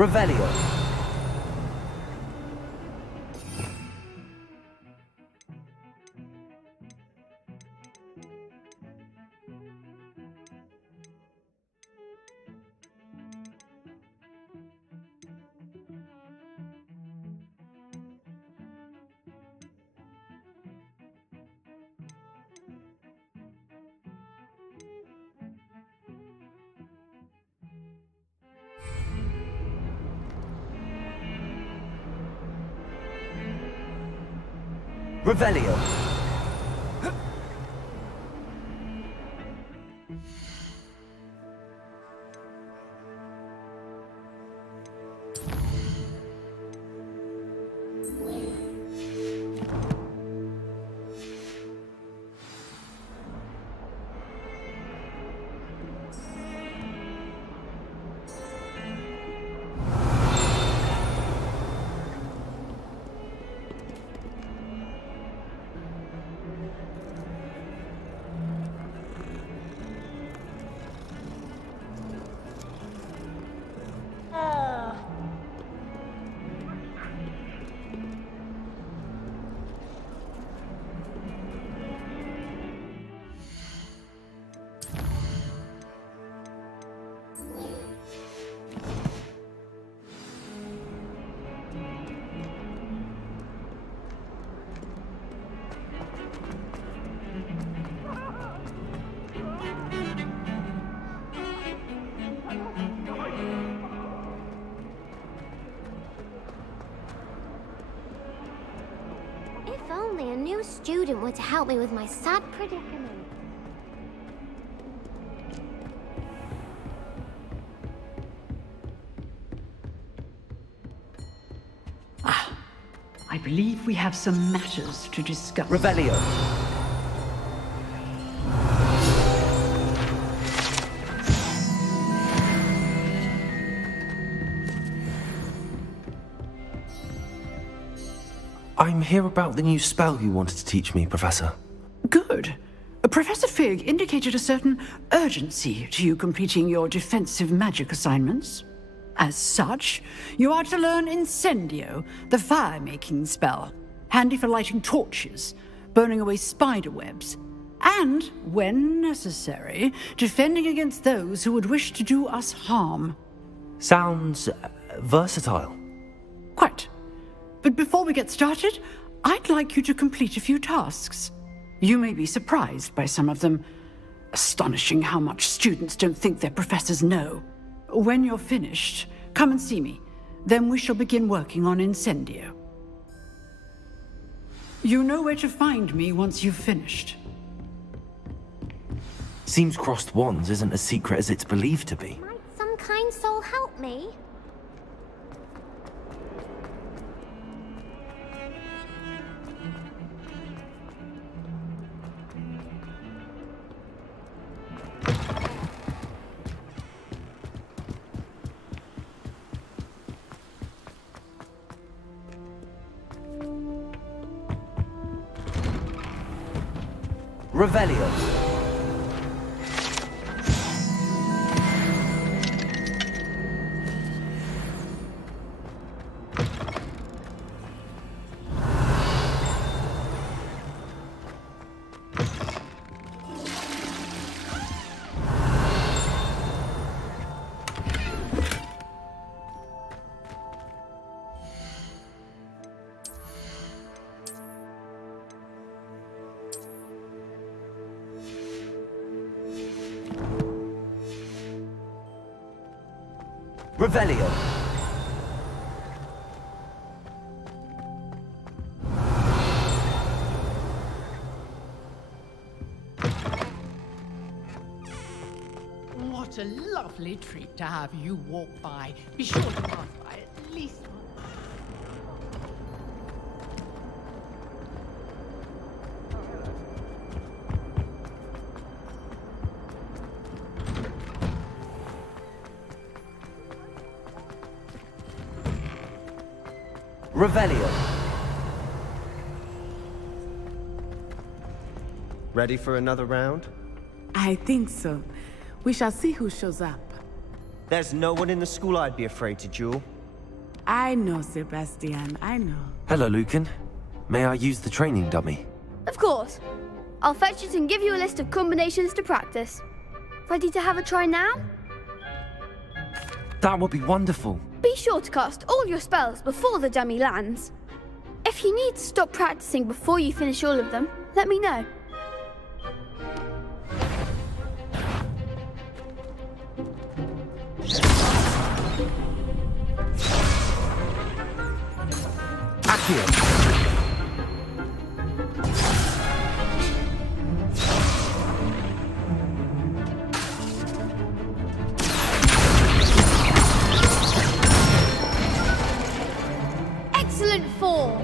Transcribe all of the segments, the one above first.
Revelio. Revelio. If only a new student were to help me with my sad predicament. I believe we have some matters to discuss. Revelio. I'm here about the new spell you wanted to teach me, Professor. Good. Professor Fig indicated a certain urgency to you completing your defensive magic assignments. As such, you are to learn Incendio, the fire-making spell, handy for lighting torches, burning away spider webs, and, when necessary, defending against those who would wish to do us harm. Sounds versatile. Quite. But before we get started, I'd like you to complete a few tasks. You may be surprised by some of them. Astonishing how much students don't think their professors know. When you're finished, come and see me. Then we shall begin working on Incendio. You know where to find me once you've finished. Seems crossed wands isn't as secret as it's believed to be. Might some kind soul help me? Revelio. Revelio. What a lovely treat to have you walk by. Be sure to pass by at least once. Revelio. Ready for another round? I think so. We shall see who shows up. There's no one in the school I'd be afraid to duel. I know, Sebastian, I know. Hello, Lucan. May I use the training dummy? Of course. I'll fetch it and give you a list of combinations to practice. Ready to have a try now? That would be wonderful. Be sure to cast all your spells before the dummy lands. If you need to stop practicing before you finish all of them, let me know. Accio! Excellent form!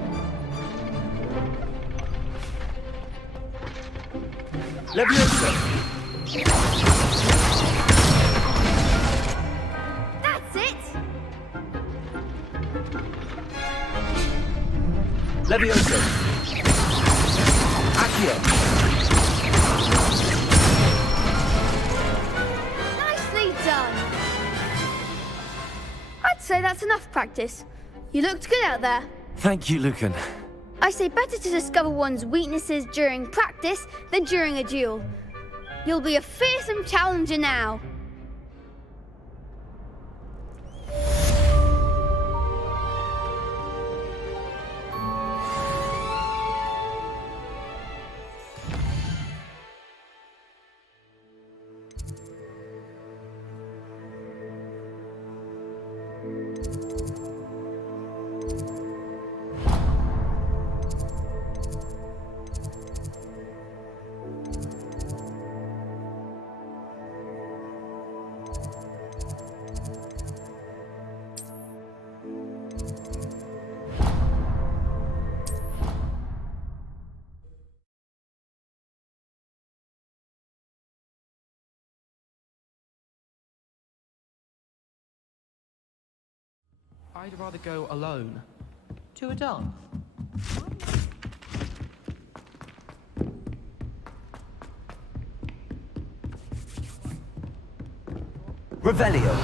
Leviosa! That's it! Leviosa! Accio! Nicely done! I'd say that's enough practice. You looked good out there. Thank you, Lucan. I say better to discover one's weaknesses during practice than during a duel. You'll be a fearsome challenger now. I'd rather go alone. To a dance? Revelio.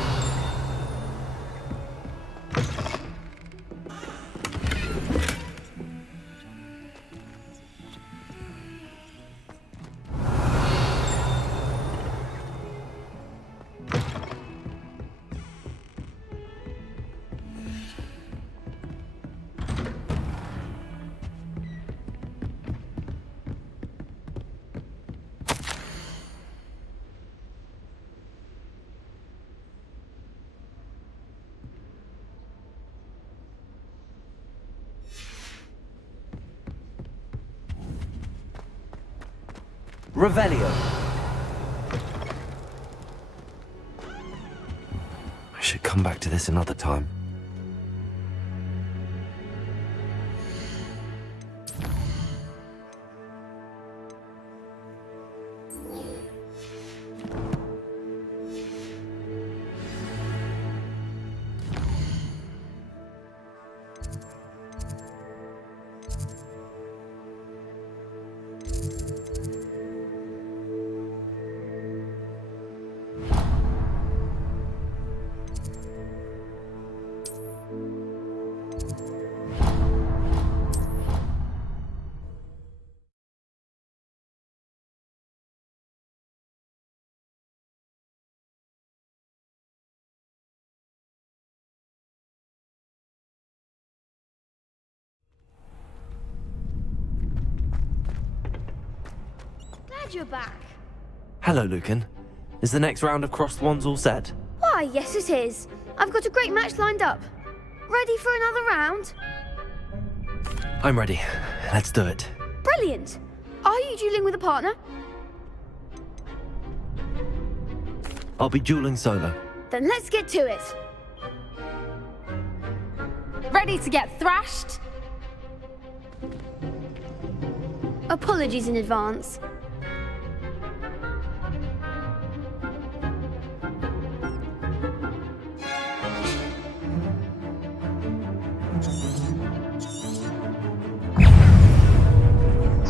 Revelio. I should come back to this another time. Glad you're back. Hello, Lucan. Is the next round of crossed wands all set? Why, yes it is. I've got a great match lined up. Ready for another round? I'm ready. Let's do it. Brilliant. Are you dueling with a partner? I'll be dueling solo. Then let's get to it. Ready to get thrashed? Apologies in advance.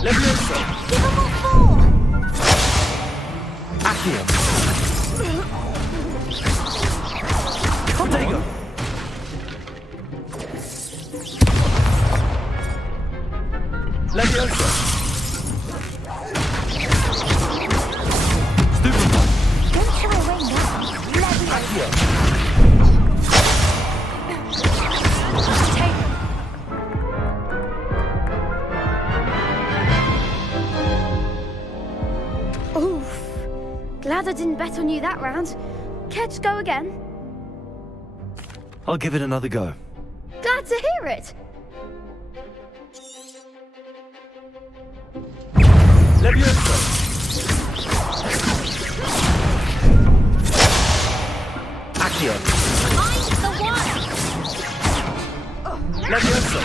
Leviosa! Give them all four! Accio! Leviosa! Don't shy away now. Accio! Oof. Glad I didn't bet on you that round. Care to go again? I'll give it another go. Glad to hear it. Leviosa! Accio! Mind the one! Leviosa!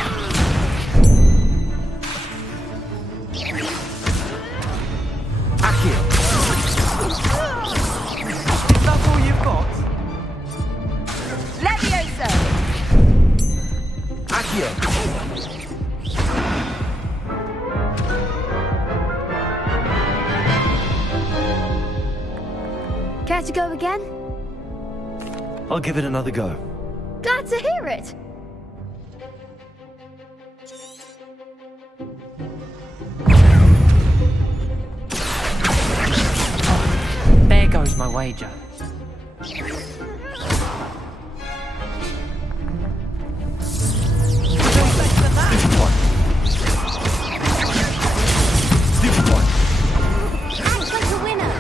Accio! Is that all you've got? Leviosa! Accio! Care to go again? I'll give it another go. Glad to hear it. There goes my wager. Stupid one! Act like a winner!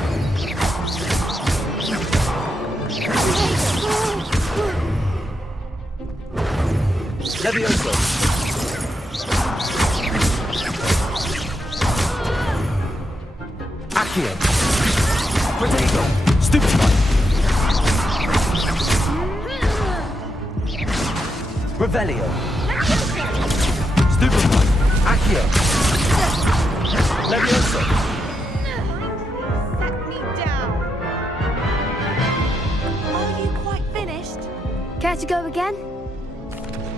Leviosa! Accio! Protego! Stupid one! Revelio! Stupid one! Accio! Leviosa! Set me down! Are you quite finished? Care to go again?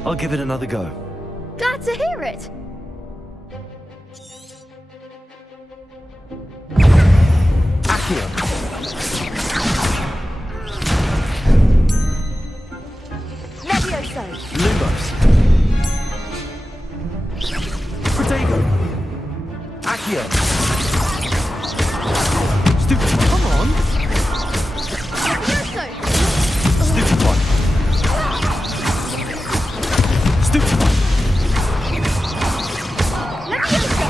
I'll give it another go. Glad to hear it. Accio! Leviosa! Lumos! Protego! Accio! Stupid one! Come on! Leviosa! Stupid one! Stupid one! Leviosa!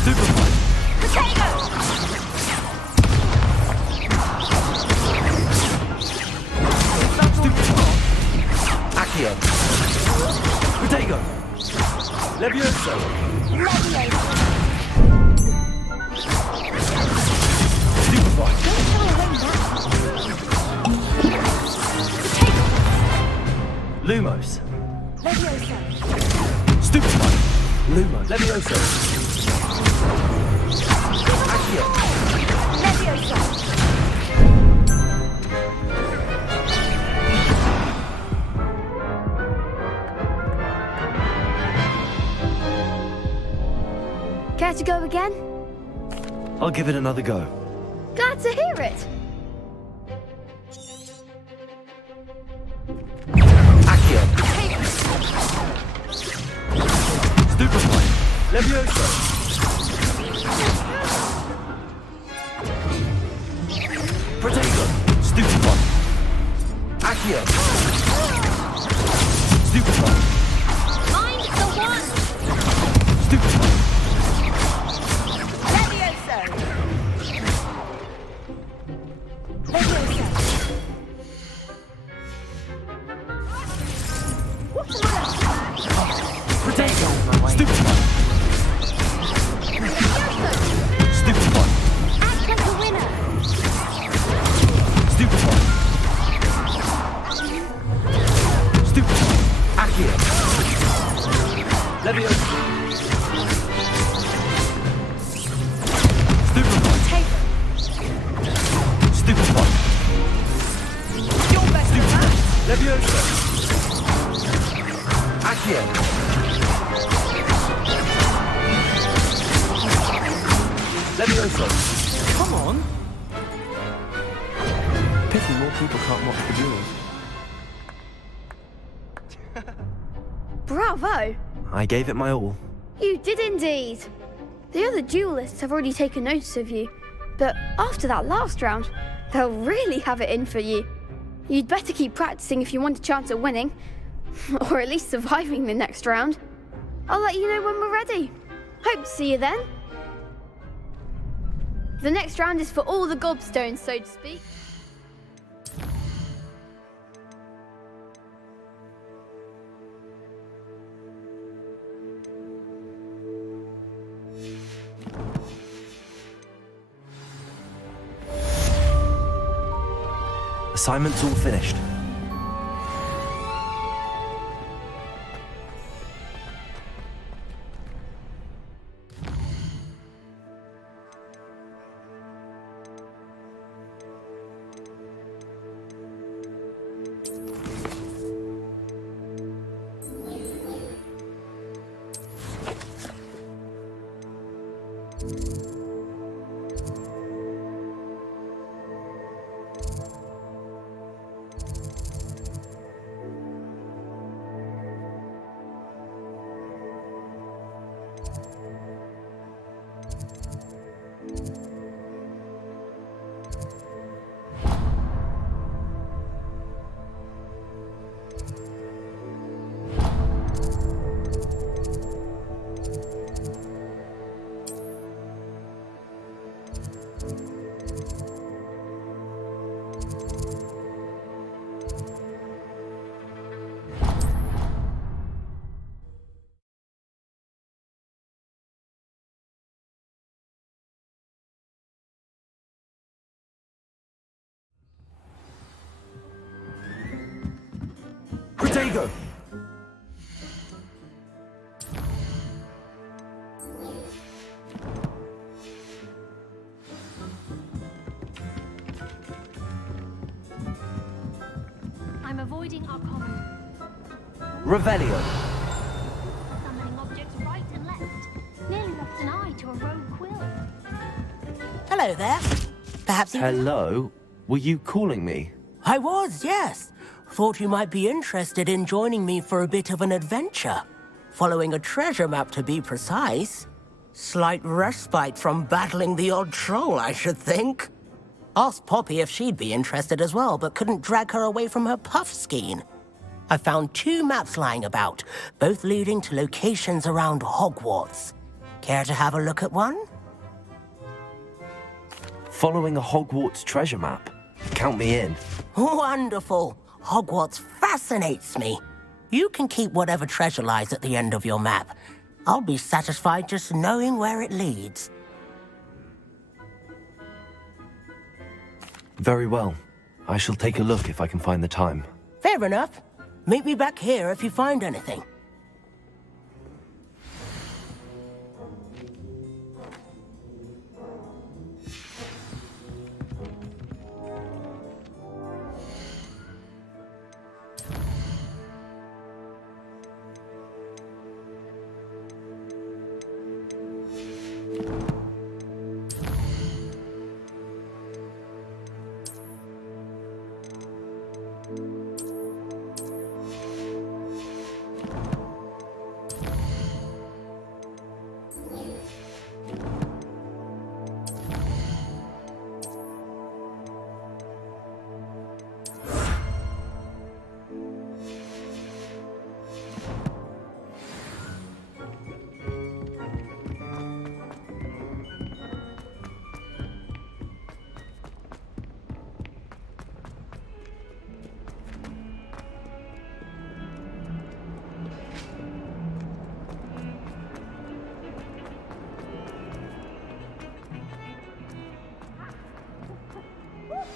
Stupid one! Potato! Stupid one! Accio! Protego! Leviosa! Stupid one! Lumos! Stupid one! Lumos! Leviosa! Accio! Care to go again? I'll give it another go. Glad to hear it. Accio! Stupid one! Leviosa! Protego! Stupid one! Accio! Stupid one! Mind the one! Stupid one! Leviosa! Protego! Stupid one! Stupid one! Act like a winner! Stupid one! Stupid one! Accio! Leviosa! Stupid one! Stupid one! You're better than that! Leviosa! Accio! Leviosa! Come on! Pity more people can't watch the duels. Bravo! I gave it my all. You did indeed. The other duelists have already taken notice of you, but after that last round, they'll really have it in for you. You'd better keep practicing if you want a chance at winning, or at least surviving the next round. I'll let you know when we're ready. Hope to see you then. The next round is for all the gobstones, so to speak. Assignment's all finished. Protego! I'm avoiding our common. Revelio. Summoning objects right and left. Nearly lost an eye to a rogue quill. Hello there. Perhaps you... Hello? Were you calling me? I was, yes. Thought you might be interested in joining me for a bit of an adventure. Following a treasure map, to be precise. Slight respite from battling the odd troll, I should think. Asked Poppy if she'd be interested as well, but couldn't drag her away from her puff skein. I found 2 maps lying about, both leading to locations around Hogwarts. Care to have a look at one? Following a Hogwarts treasure map? Count me in. Wonderful. Hogwarts fascinates me. You can keep whatever treasure lies at the end of your map. I'll be satisfied just knowing where it leads. Very well. I shall take a look if I can find the time. Fair enough. Meet me back here if you find anything.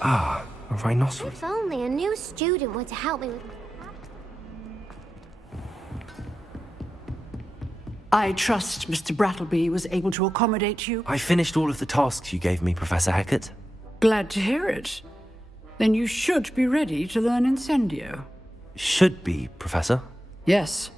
Ah, a rhinoceros. If only a new student were to help me with... I trust Mr. Brattleby was able to accommodate you. I finished all of the tasks you gave me, Professor Hecat. Glad to hear it. Then you should be ready to learn Incendio. Should be, Professor. Yes.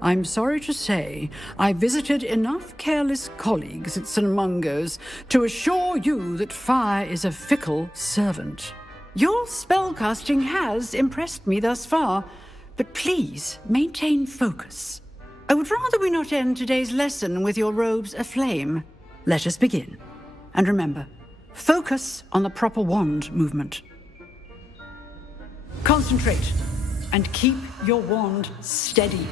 I'm sorry to say, I visited enough careless colleagues at St. Mungo's to assure you that fire is a fickle servant. Your spellcasting has impressed me thus far, but please maintain focus. I would rather we not end today's lesson with your robes aflame. Let us begin. And remember, focus on the proper wand movement. Concentrate and keep your wand steady.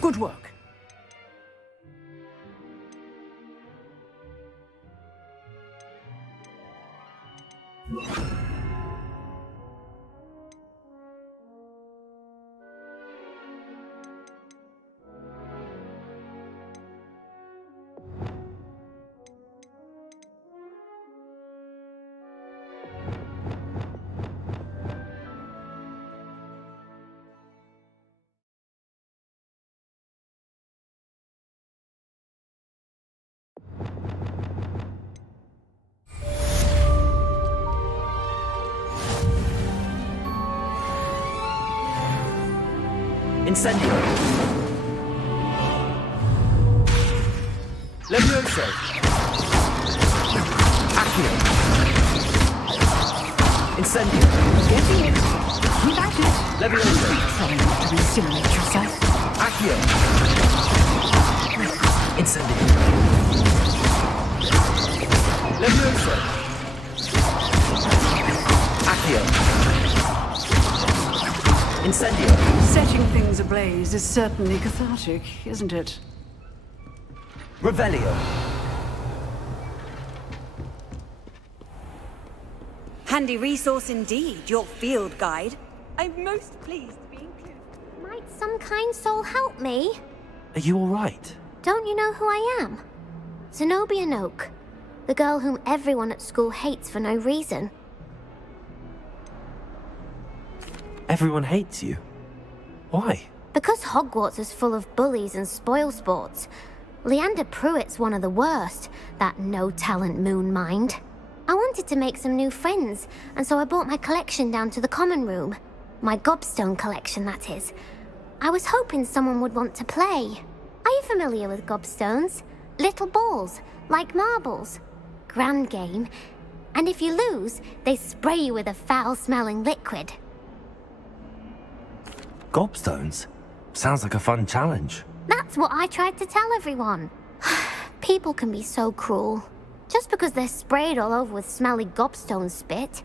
Good work. Incendio. Levioso. Accio. Incendio. Getting it. Keep at it. Levioso. Try not to incinerate yourself. Accio. Incendio. Levioso. Accio. Incendio. Setting things ablaze is certainly cathartic, isn't it? Revelio. Handy resource indeed, your field guide. I'm most pleased to be included. Might some kind soul help me? Are you all right? Don't you know who I am? Zenobia Noak, the girl whom everyone at school hates for no reason. Everyone hates you. Why? Because Hogwarts is full of bullies and spoilsports. Leander Pruitt's one of the worst, that no-talent moon mind. I wanted to make some new friends, and so I brought my collection down to the common room. My gobstone collection, that is. I was hoping someone would want to play. Are you familiar with gobstones? Little balls, like marbles. Grand game. And if you lose, they spray you with a foul-smelling liquid. Gobstones? Sounds like a fun challenge. That's what I tried to tell everyone. People can be so cruel. Just because they're sprayed all over with smelly gobstone spit,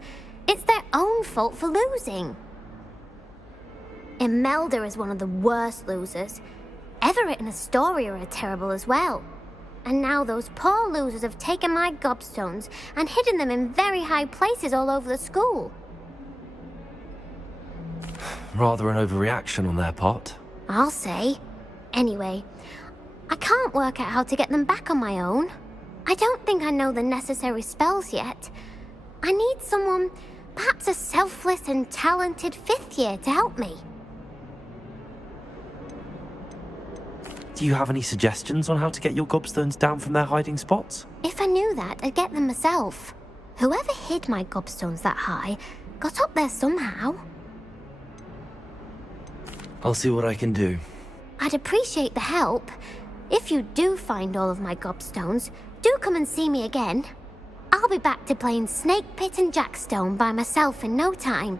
it's their own fault for losing. Imelda is one of the worst losers. Everett and Astoria are terrible as well. And now those poor losers have taken my gobstones and hidden them in very high places all over the school. Rather an overreaction on their part. I'll say. Anyway, I can't work out how to get them back on my own. I don't think I know the necessary spells yet. I need someone, perhaps a selfless and talented fifth year to help me. Do you have any suggestions on how to get your gobstones down from their hiding spots? If I knew that, I'd get them myself. Whoever hid my gobstones that high got up there somehow. I'll see what I can do. I'd appreciate the help. If you do find all of my gobstones, do come and see me again. I'll be back to playing Snake Pit and Jackstone by myself in no time.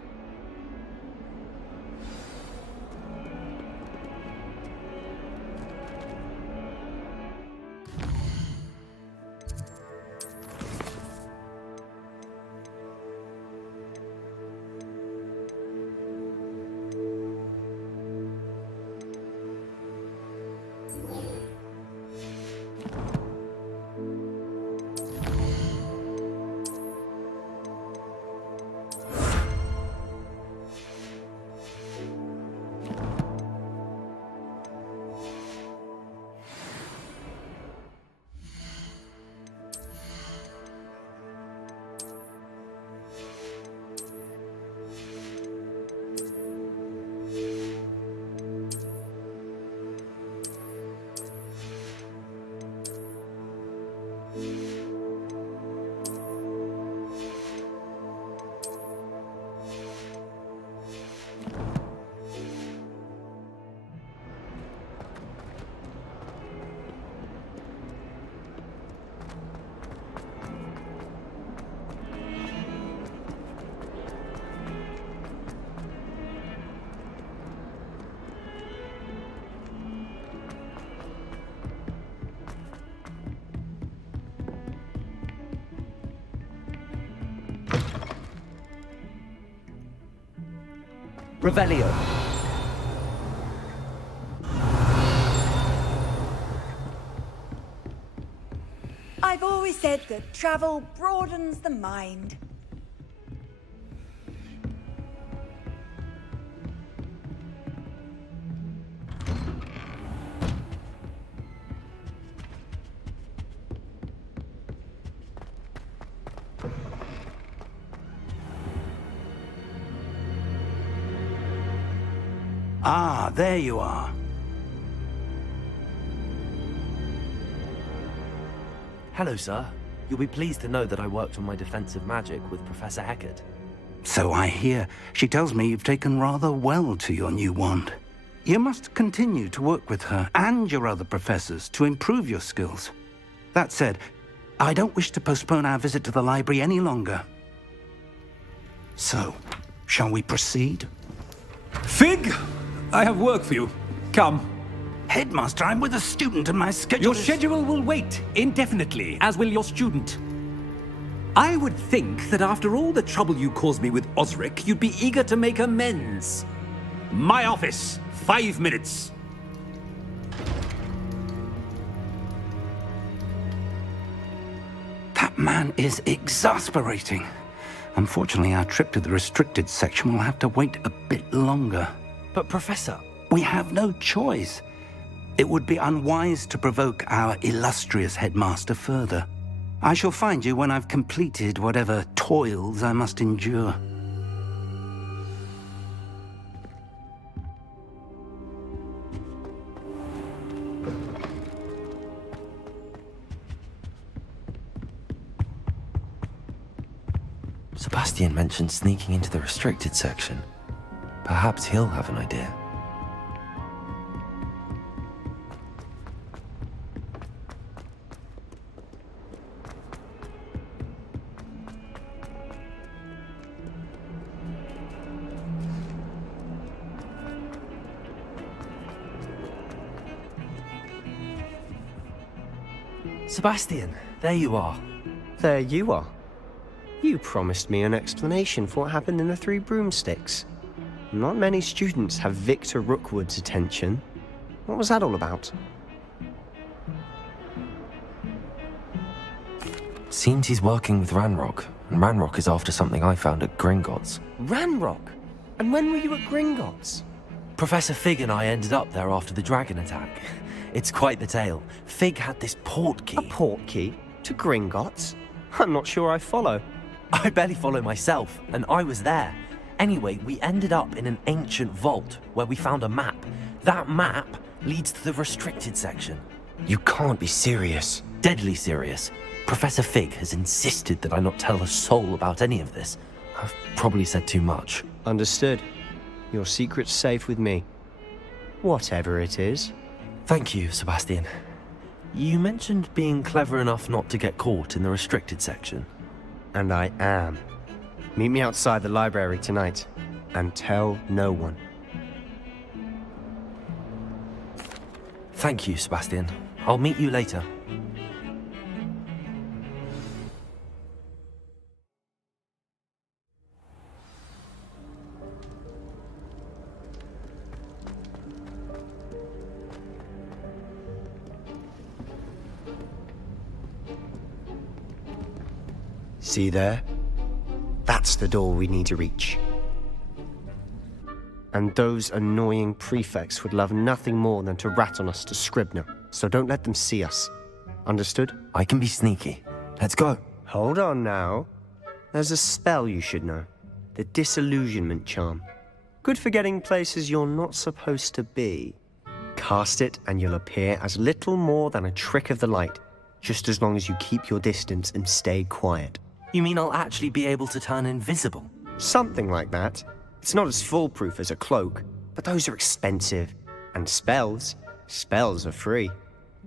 Revelio. I've always said that travel broadens the mind. Ah, there you are. Hello, sir. You'll be pleased to know that I worked on my defensive magic with Professor Heckert. So I hear. She tells me you've taken rather well to your new wand. You must continue to work with her and your other professors to improve your skills. That said, I don't wish to postpone our visit to the library any longer. So, shall we proceed? Fig! I have work for you. Come. Headmaster, I'm with a student and my schedule Your schedule will wait indefinitely, as will your student. I would think that after all the trouble you caused me with Osric, you'd be eager to make amends. My office, 5 minutes. That man is exasperating. Unfortunately, our trip to the restricted section will have to wait a bit longer. But, Professor... We have no choice. It would be unwise to provoke our illustrious headmaster further. I shall find you when I've completed whatever toils I must endure. Sebastian mentioned sneaking into the restricted section. Perhaps he'll have an idea. Sebastian, there you are. There you are. You promised me an explanation for what happened in the Three Broomsticks. Not many students have Victor Rookwood's attention. What was that all about? Seems he's working with Ranrock, and Ranrock is after something I found at Gringotts. Ranrock? And when were you at Gringotts? Professor Fig and I ended up there after the dragon attack. It's quite the tale. Fig had this port key. A port key? To Gringotts? I'm not sure I follow. I barely follow myself, and I was there. Anyway, we ended up in an ancient vault where we found a map. That map leads to the restricted section. You can't be serious. Deadly serious. Professor Fig has insisted that I not tell a soul about any of this. I've probably said too much. Understood. Your secret's safe with me. Whatever it is. Thank you, Sebastian. You mentioned being clever enough not to get caught in the restricted section. And I am. Meet me outside the library tonight, and tell no one. Thank you, Sebastian. I'll meet you later. See there? That's the door we need to reach. And those annoying prefects would love nothing more than to rat on us to Scribner, so don't let them see us. Understood? I can be sneaky. Let's go. Hold on now. There's a spell you should know. The Disillusionment Charm. Good for getting places you're not supposed to be. Cast it and you'll appear as little more than a trick of the light, just as long as you keep your distance and stay quiet. You mean I'll actually be able to turn invisible? Something like that. It's not as foolproof as a cloak, but those are expensive. And spells are free.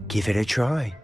Give it a try.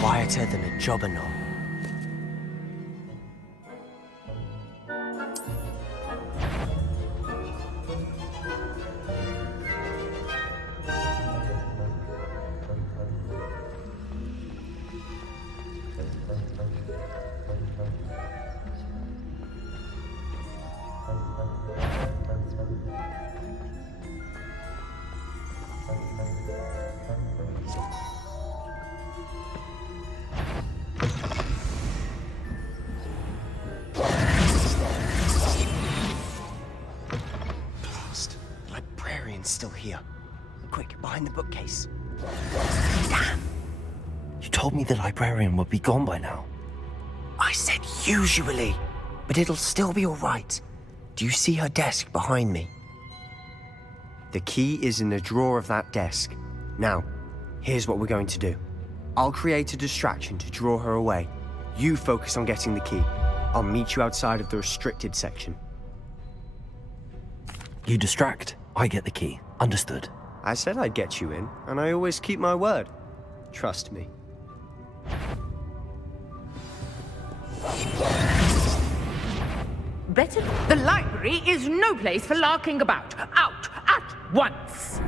Quieter than a jobberknoll. Still here. Quick, behind the bookcase. Damn! You told me the librarian would be gone by now. I said usually, but it'll still be all right. Do you see her desk behind me? The key is in the drawer of that desk. Now, here's what we're going to do. I'll create a distraction to draw her away. You focus on getting the key. I'll meet you outside of the restricted section. You distract, I get the key. Understood. I said I'd get you in, and I always keep my word. Trust me. Better. The library is no place for larking about. Out at once!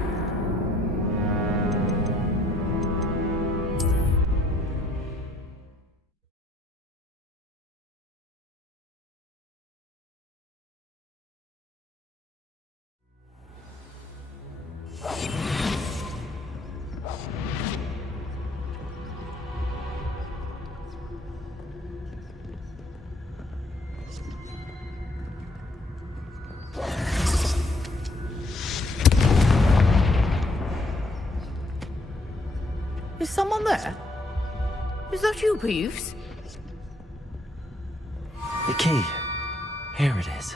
Is someone there? Is that you, Peeves? The key. Here it is.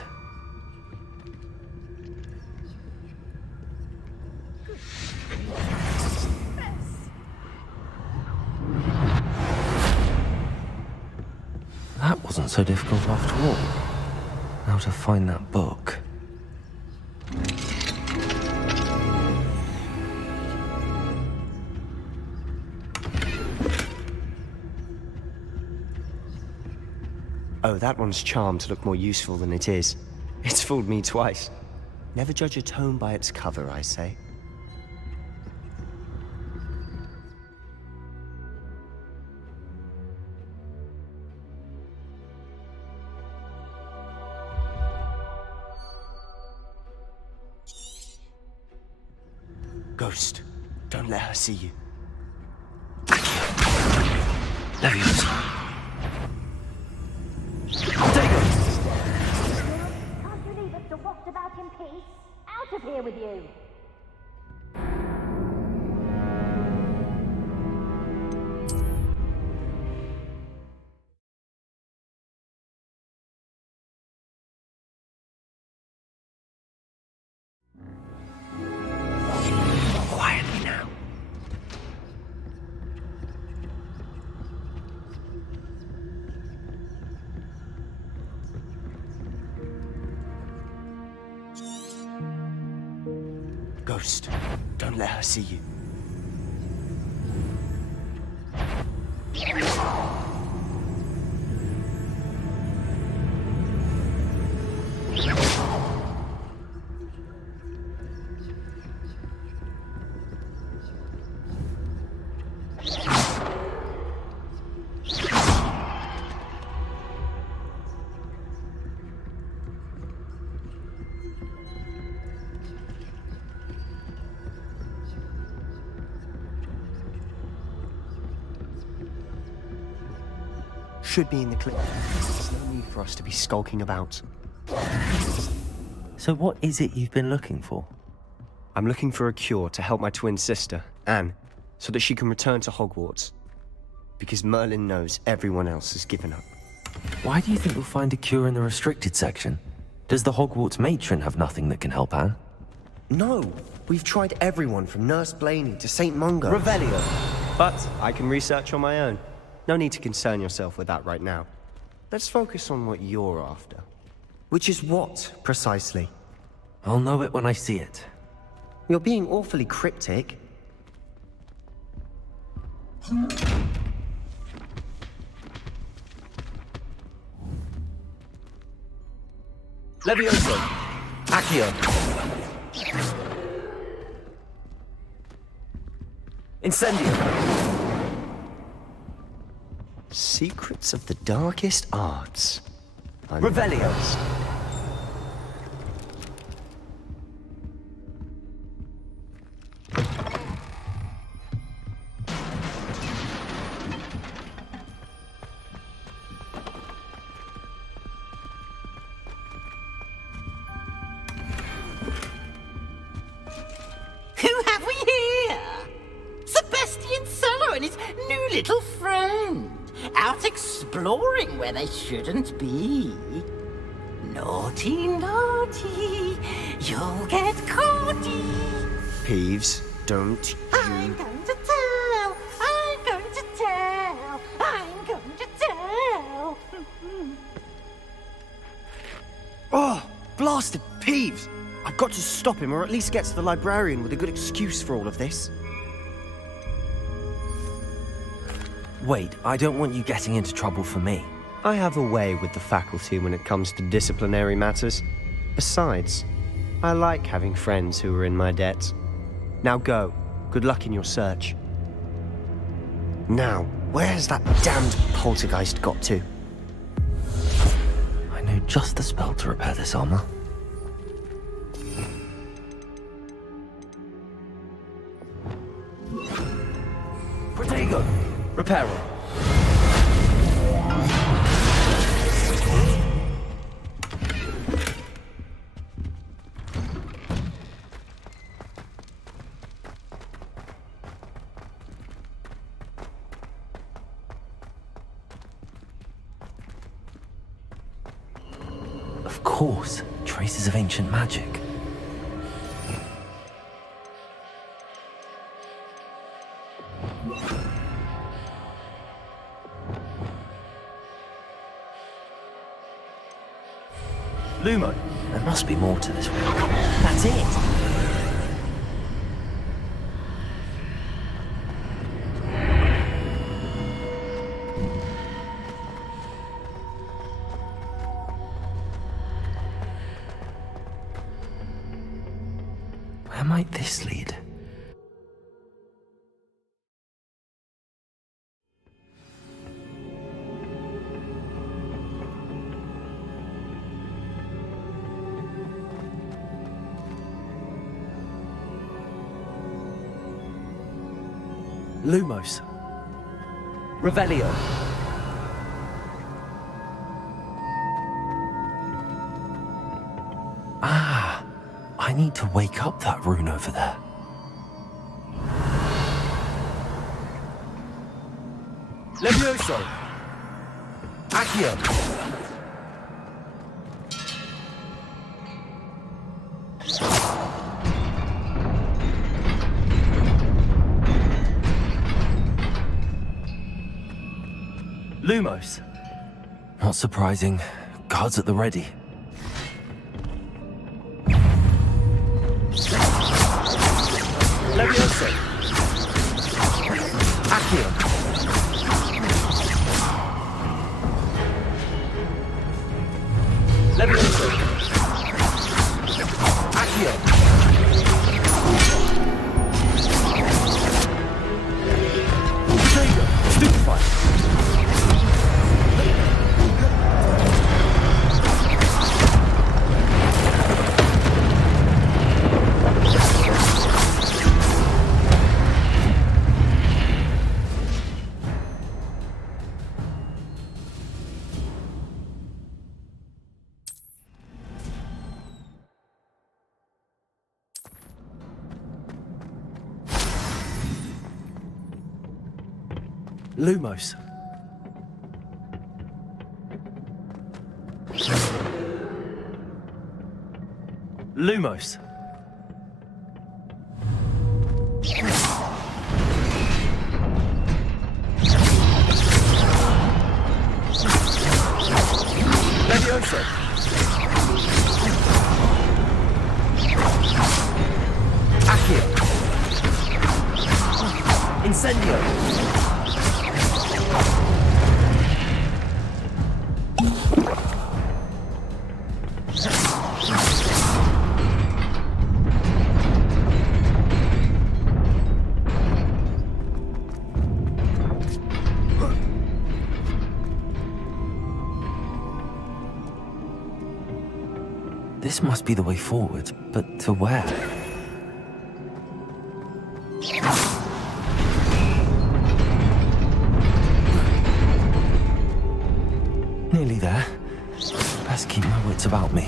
That wasn't so difficult after all. Now to find that book. Oh, that one's charmed to look more useful than it is. It's fooled me twice. Never judge a tome by its cover, I say. Ghost, don't let her see you. Leviosa. Can't you leave us to waft about in peace? Out of here with you! Quietly now. Ghost, don't let her see you. Should be in the clip. There's no need for us to be skulking about. So what is it you've been looking for? I'm looking for a cure to help my twin sister, Anne, so that she can return to Hogwarts. Because Merlin knows everyone else has given up. Why do you think we'll find a cure in the restricted section? Does the Hogwarts matron have nothing that can help Anne? No, we've tried everyone from Nurse Blaney to St. Mungo. Revelio. But I can research on my own. No need to concern yourself with that right now. Let's focus on what you're after. Which is what, precisely? I'll know it when I see it. You're being awfully cryptic. Levioso. Accio. Incendio. Secrets of the darkest arts. Revelio. Who have we here? Sebastian Solo and his new little friend. Out exploring where they shouldn't be. Naughty, naughty, you'll get caughty. Peeves, don't you... I'm going to tell, I'm going to tell, I'm going to tell. Oh, blasted Peeves! I've got to stop him, or at least get to the librarian with a good excuse for all of this. Wait, I don't want you getting into trouble for me. I have a way with the faculty when it comes to disciplinary matters. Besides, I like having friends who are in my debt. Now go. Good luck in your search. Now, where's that damned poltergeist got to? I know just the spell to repair this armor. Protego. Reparo. Of course, traces of ancient magic. Lumo. There must be more to this one. That's it! Where might this lead? Lumos. Revelio. Ah, I need to wake up that rune over there. Levioso. Accio. Lumos. Not surprising. Guards at the ready. Levioso. Accio. Levioso. Accio. Protego. Stupefy. Lumos. Lumos. Levioso. Accio. Incendio. This must be the way forward, but to where? Nearly there. Best keep my wits about me.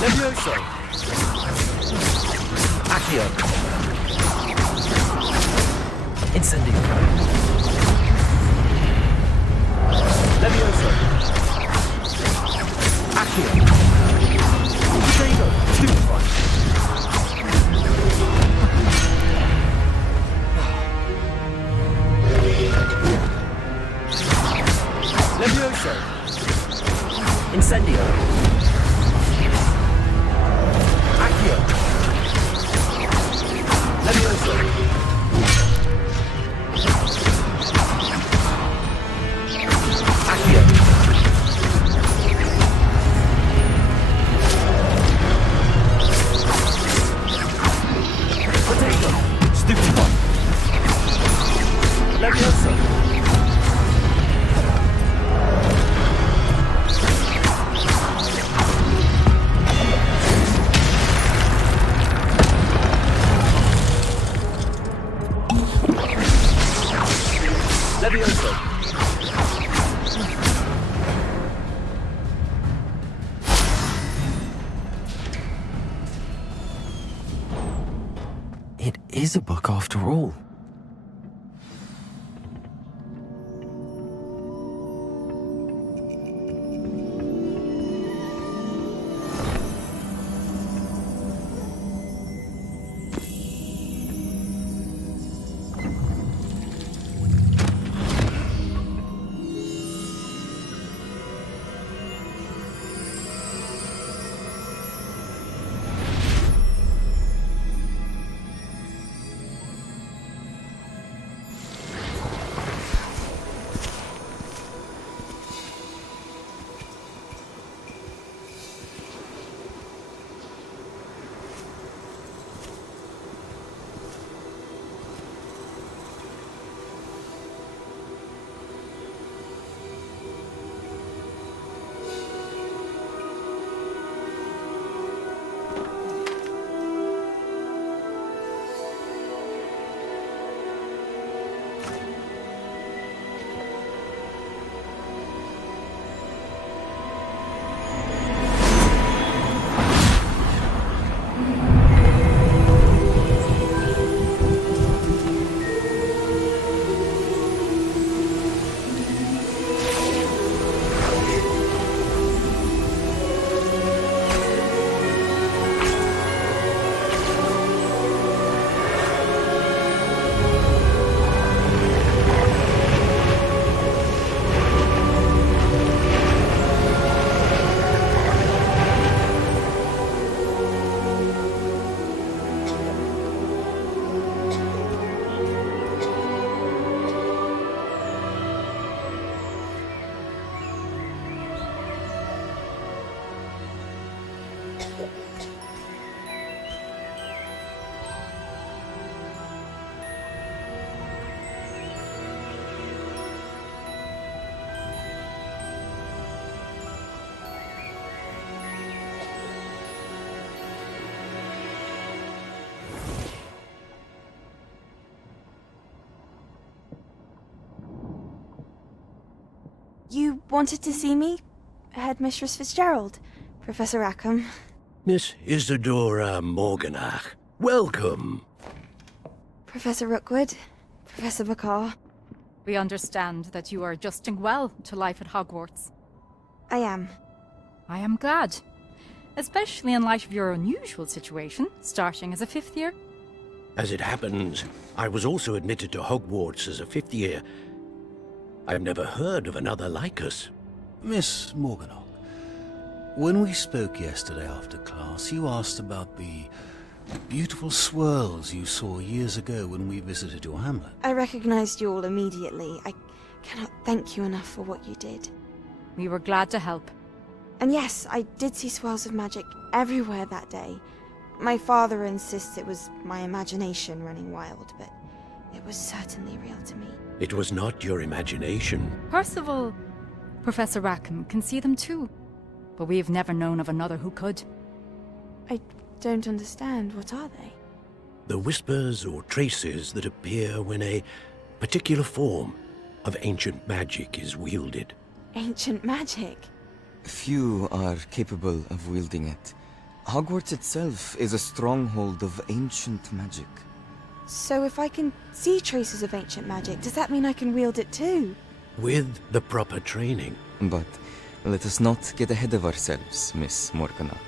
Levioso. Accio. Incendio. Levioso. Accio. Potato. Stupefy. Levioso. Incendio. Accio. Levioso. Accio. Potato. Stupefy. Levioso. Levioso. It is a book after all. You wanted to see me? Headmistress Fitzgerald, Professor Rackham. Miss Isadora Morganach, welcome. Professor Rookwood, Professor Bakar. We understand that you are adjusting well to life at Hogwarts. I am. I am glad. Especially in light of your unusual situation, starting as a 5th year. As it happens, I was also admitted to Hogwarts as a 5th year. I've never heard of another like us. Miss Morganach, when we spoke yesterday after class, you asked about the beautiful swirls you saw years ago when we visited your hamlet. I recognized you all immediately. I cannot thank you enough for what you did. We were glad to help. And yes, I did see swirls of magic everywhere that day. My father insists it was my imagination running wild, but it was certainly real to me. It was not your imagination. Percival, Professor Rackham can see them too. But we've never known of another who could. I don't understand. What are they? The whispers or traces that appear when a particular form of ancient magic is wielded. Ancient magic? Few are capable of wielding it. Hogwarts itself is a stronghold of ancient magic. So if I can see traces of ancient magic, does that mean I can wield it too? With the proper training. But let us not get ahead of ourselves, Miss Morganach.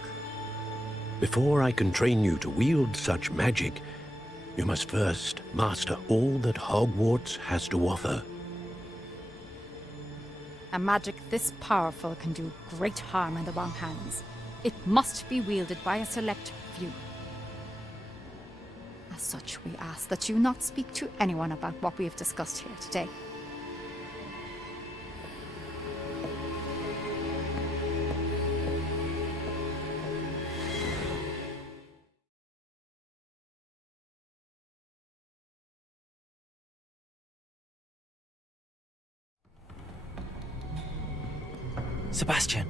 Before I can train you to wield such magic, you must first master all that Hogwarts has to offer. A magic this powerful can do great harm in the wrong hands. It must be wielded by a select few. As such, we ask that you not speak to anyone about what we have discussed here today. Sebastian.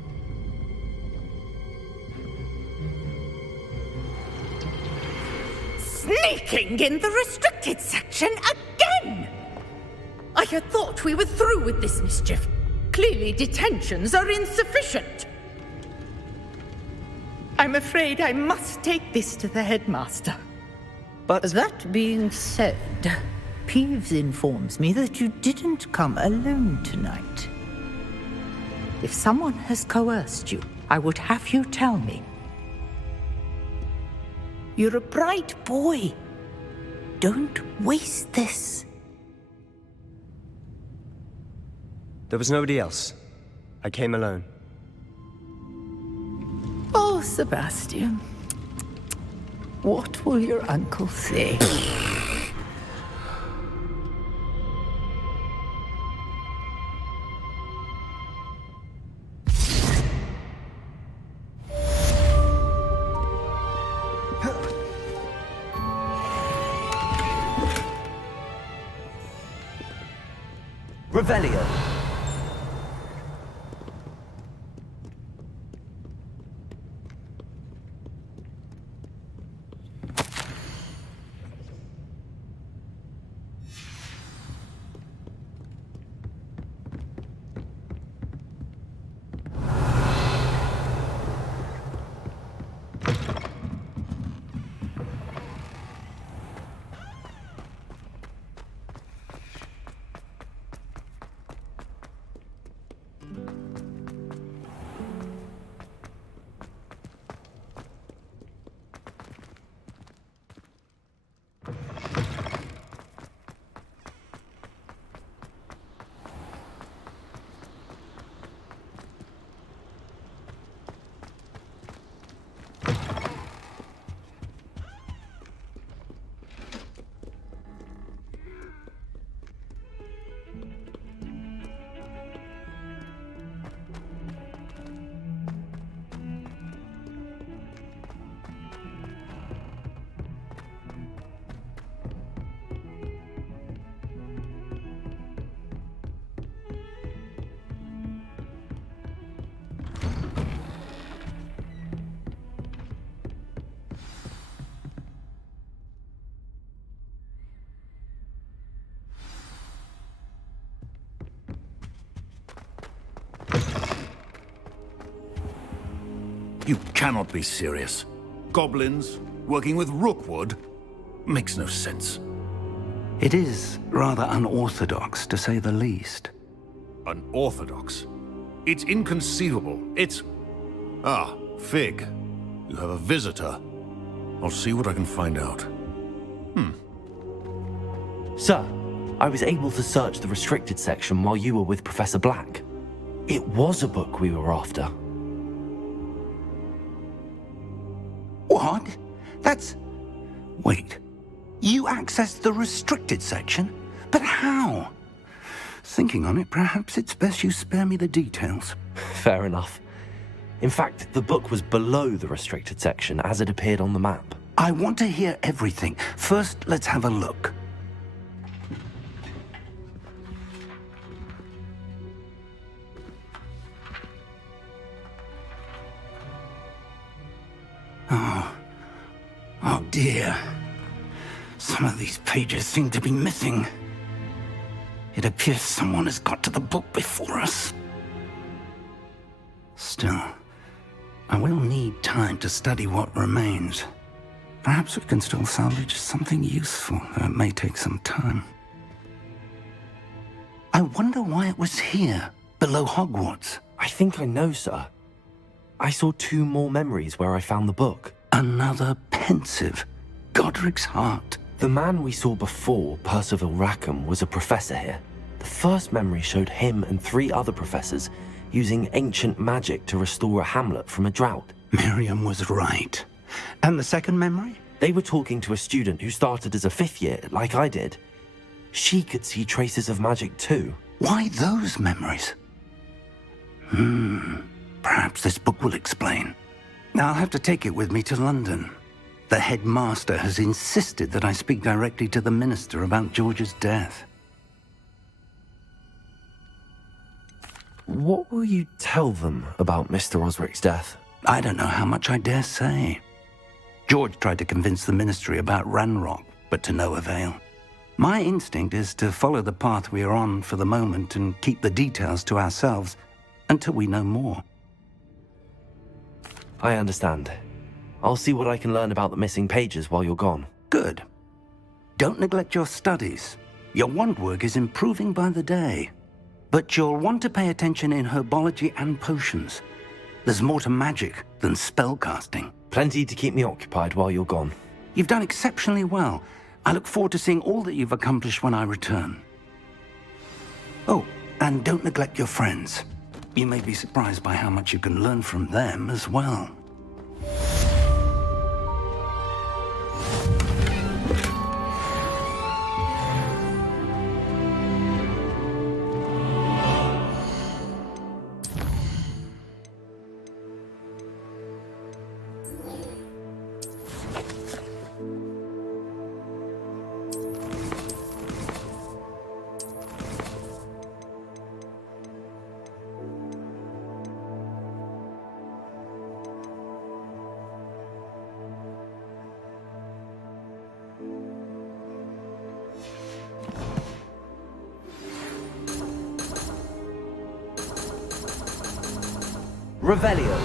Sneaking in the restricted section again! I had thought we were through with this mischief. Clearly detentions are insufficient. I'm afraid I must take this to the headmaster. But that being said, Peeves informs me that you didn't come alone tonight. If someone has coerced you, I would have you tell me. You're a bright boy. Don't waste this. There was nobody else. I came alone. Oh, Sebastian. What will your uncle say? Revelio. You cannot be serious. Goblins working with Rookwood? Makes no sense. It is rather unorthodox, to say the least. Unorthodox? It's inconceivable. It's... Ah, Fig. You have a visitor. I'll see what I can find out. Sir, I was able to search the restricted section while you were with Professor Black. It was a book we were after. What? That's... Wait. You accessed the restricted section? But how? Thinking on it, perhaps it's best you spare me the details. Fair enough. In fact, the book was below the restricted section as it appeared on the map. I want to hear everything. First, let's have a look. Oh dear. Some of these pages seem to be missing. It appears someone has got to the book before us. Still, I will need time to study what remains. Perhaps we can still salvage something useful, though it may take some time. I wonder why it was here, below Hogwarts. I think I know, sir. I saw 2 more memories where I found the book. Another pensive. Godric's heart. The man we saw before, Percival Rackham, was a professor here. The first memory showed him and 3 other professors using ancient magic to restore a hamlet from a drought. Miriam was right. And the second memory? They were talking to a student who started as a 5th year, like I did. She could see traces of magic too. Why those memories? Perhaps this book will explain. Now I'll have to take it with me to London. The headmaster has insisted that I speak directly to the minister about George's death. What will you tell them about Mr. Osric's death? I don't know how much I dare say. George tried to convince the ministry about Ranrock, but to no avail. My instinct is to follow the path we are on for the moment and keep the details to ourselves until we know more. I understand. I'll see what I can learn about the missing pages while you're gone. Good. Don't neglect your studies. Your wand work is improving by the day. But you'll want to pay attention in herbology and potions. There's more to magic than spellcasting. Plenty to keep me occupied while you're gone. You've done exceptionally well. I look forward to seeing all that you've accomplished when I return. Oh, and don't neglect your friends. You may be surprised by how much you can learn from them as well. Revelio.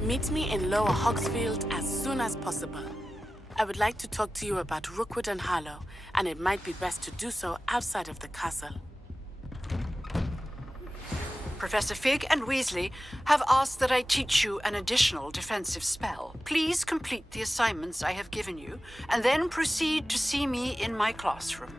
Meet me in Lower Hogsfield as soon as possible. I would like to talk to you about Rookwood and Harlow, and it might be best to do so outside of the castle. Professor Fig and Weasley have asked that I teach you an additional defensive spell. Please complete the assignments I have given you, and then proceed to see me in my classroom.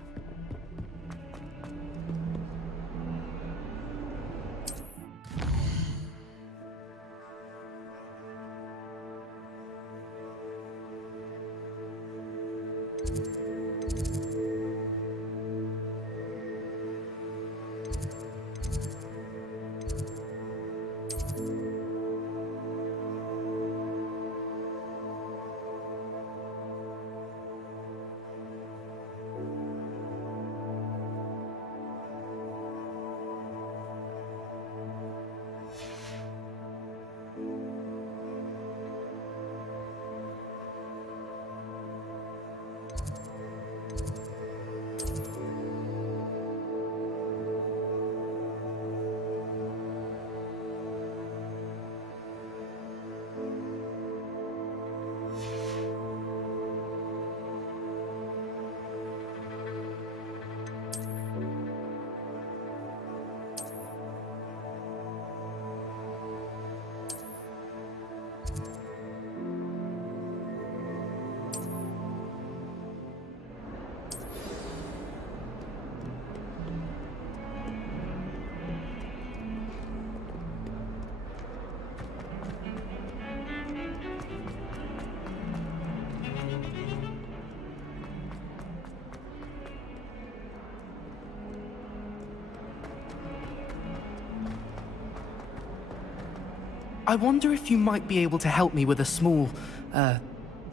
I wonder if you might be able to help me with a small,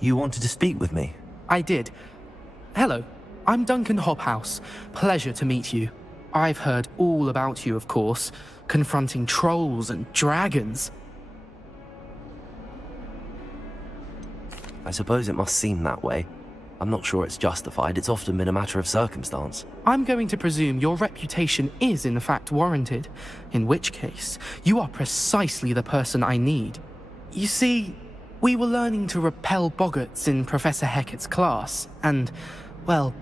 You wanted to speak with me? I did. Hello, I'm Duncan Hobhouse. Pleasure to meet you. I've heard all about you, of course, confronting trolls and dragons. I suppose it must seem that way. I'm not sure it's justified. It's often been a matter of circumstance. I'm going to presume your reputation is in fact warranted, in which case, you are precisely the person I need. You see, we were learning to repel boggarts in Professor Hecat's class, and, well,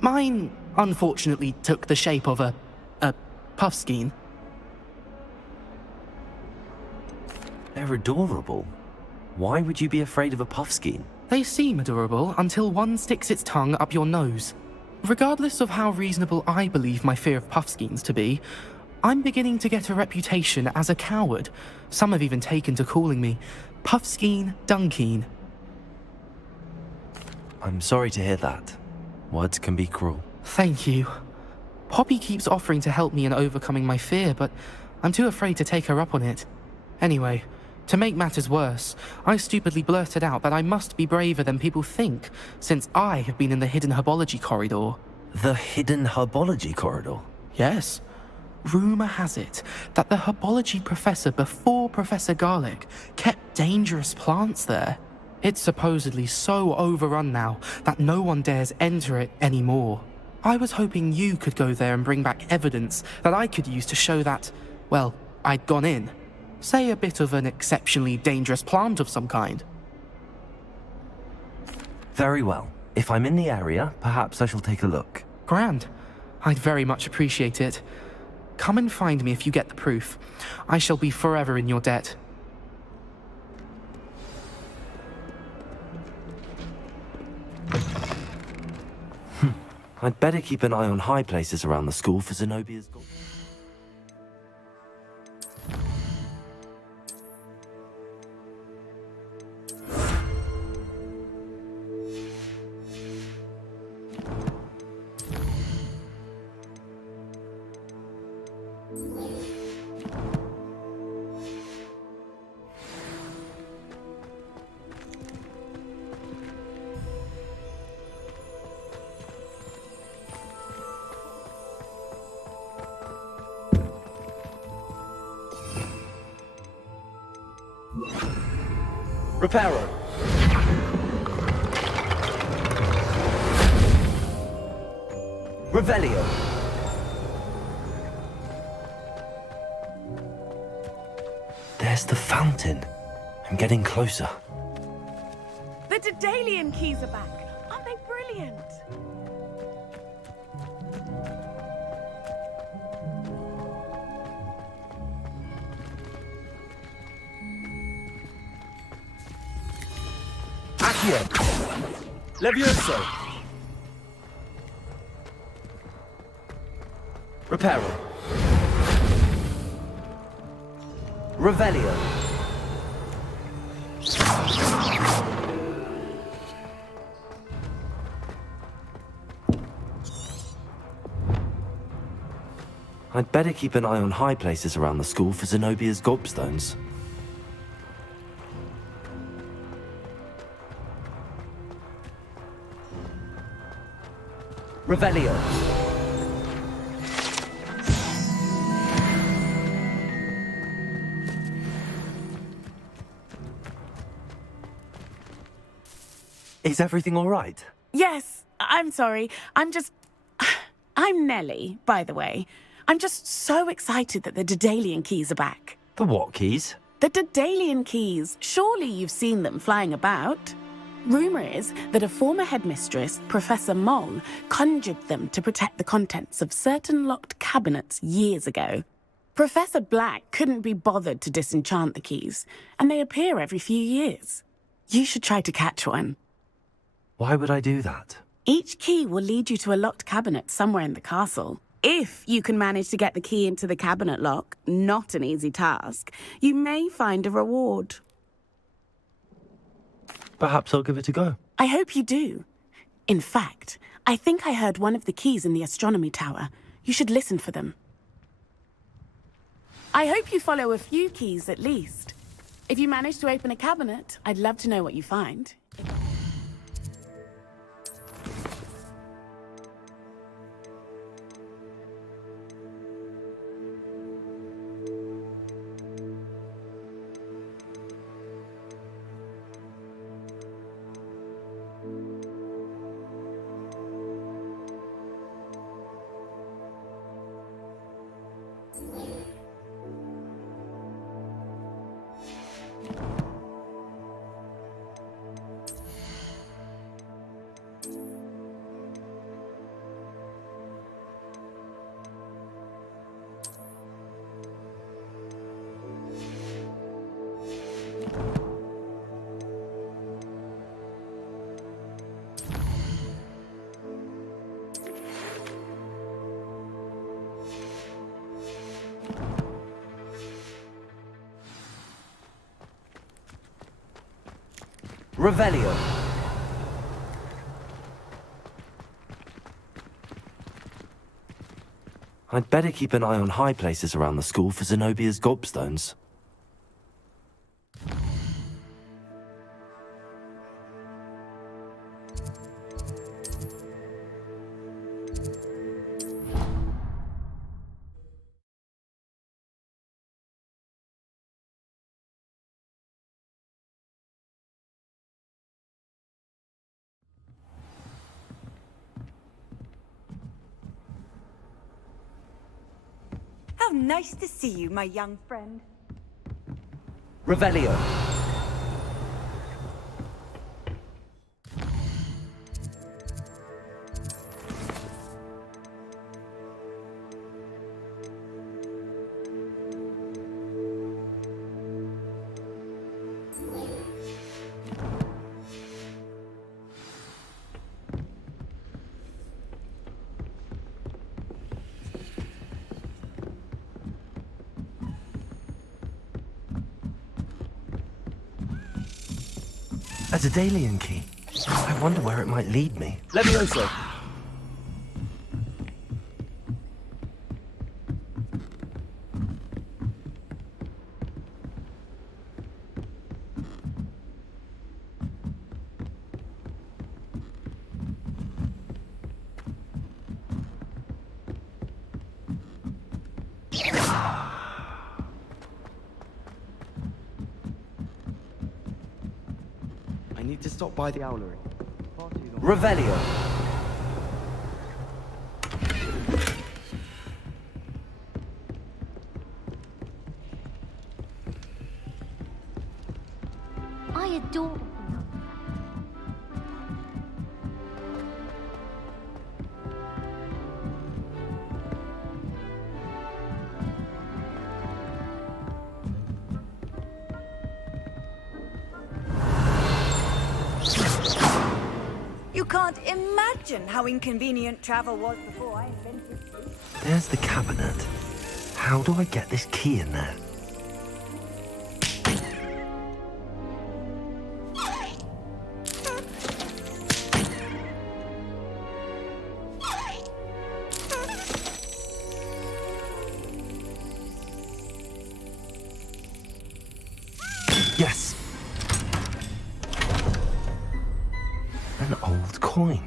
mine unfortunately took the shape of a puffskein. They're adorable. Why would you be afraid of a puffskein? They seem adorable until one sticks its tongue up your nose. Regardless of how reasonable I believe my fear of puffskeins to be, I'm beginning to get a reputation as a coward. Some have even taken to calling me Puffskein Dunkeen. I'm sorry to hear that. Words can be cruel. Thank you. Poppy keeps offering to help me in overcoming my fear, but I'm too afraid to take her up on it. Anyway, to make matters worse, I stupidly blurted out that I must be braver than people think, since I have been in the hidden herbology corridor. The hidden herbology corridor? Yes. Rumour has it that the herbology professor before Professor Garlic kept dangerous plants there. It's supposedly so overrun now that no one dares enter it anymore. I was hoping you could go there and bring back evidence that I could use to show that, well, I'd gone in. Say a bit of an exceptionally dangerous plant of some kind. Very well. If I'm in the area, perhaps I shall take a look. Grand. I'd very much appreciate it. Come and find me if you get the proof. I shall be forever in your debt. I'd better keep an eye on high places around the school for Zenobia's gold. Reparo. Revelio. There's the fountain. I'm getting closer. The Daedalian keys are back. Aren't they brilliant? Accio. Levioso. Reparo. Revelio. I'd better keep an eye on high places around the school for Zenobia's gobstones. Revelio. Is everything all right? Yes, I'm sorry. I'm Nellie, by the way. I'm just so excited that the Daedalian keys are back. The what keys? The Daedalian keys. Surely you've seen them flying about. Rumour is that a former headmistress, Professor Mong, conjured them to protect the contents of certain locked cabinets years ago. Professor Black couldn't be bothered to disenchant the keys, and they appear every few years. You should try to catch one. Why would I do that? Each key will lead you to a locked cabinet somewhere in the castle. If you can manage to get the key into the cabinet lock, not an easy task, you may find a reward. Perhaps I'll give it a go. I hope you do. In fact, I think I heard one of the keys in the astronomy tower. You should listen for them. I hope you follow a few keys at least. If you manage to open a cabinet, I'd love to know what you find. Revelio. I'd better keep an eye on high places around the school for Zenobia's gobstones. How nice to see you, my young friend. Revelio. A Daedalian key. I wonder where it might lead me. Levioso. I need to stop by the owlery. Revelio. I adore the You can't imagine how inconvenient travel was before I invented it. There's the cabinet. How do I get this key in there? Yes! An old coin.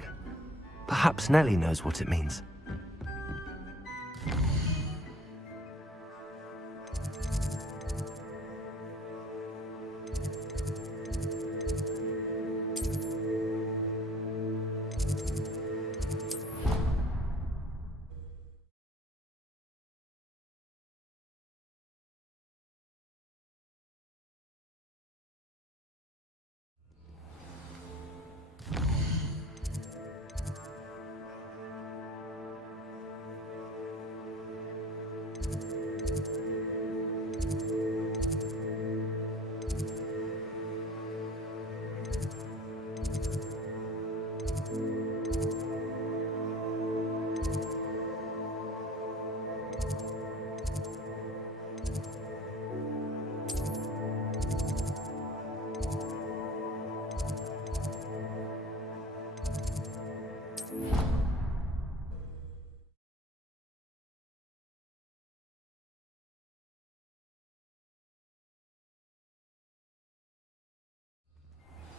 Perhaps Nellie knows what it means.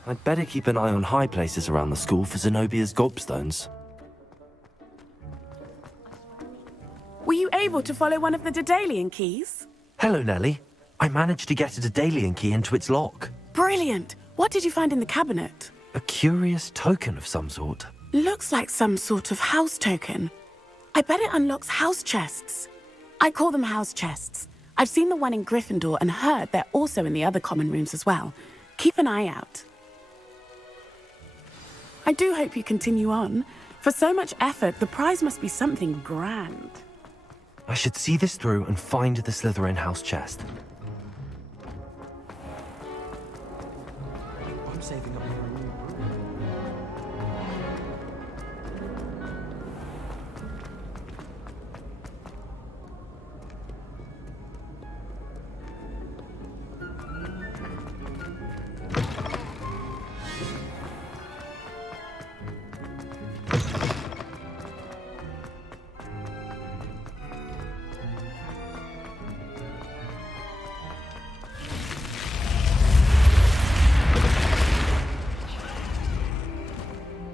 I'd better keep an eye on high places around the school for Zenobia's gobstones. Were you able to follow one of the Daedalian keys? Hello, Nellie. I managed to get a Daedalian key into its lock. Brilliant! What did you find in the cabinet? A curious token of some sort. Looks like some sort of house token. I bet it unlocks house chests. I call them house chests. I've seen the one in Gryffindor and heard they're also in the other common rooms as well. Keep an eye out. I do hope you continue on. For so much effort, the prize must be something grand. I should see this through and find the Slytherin house chest. I'm saving up for a new broom.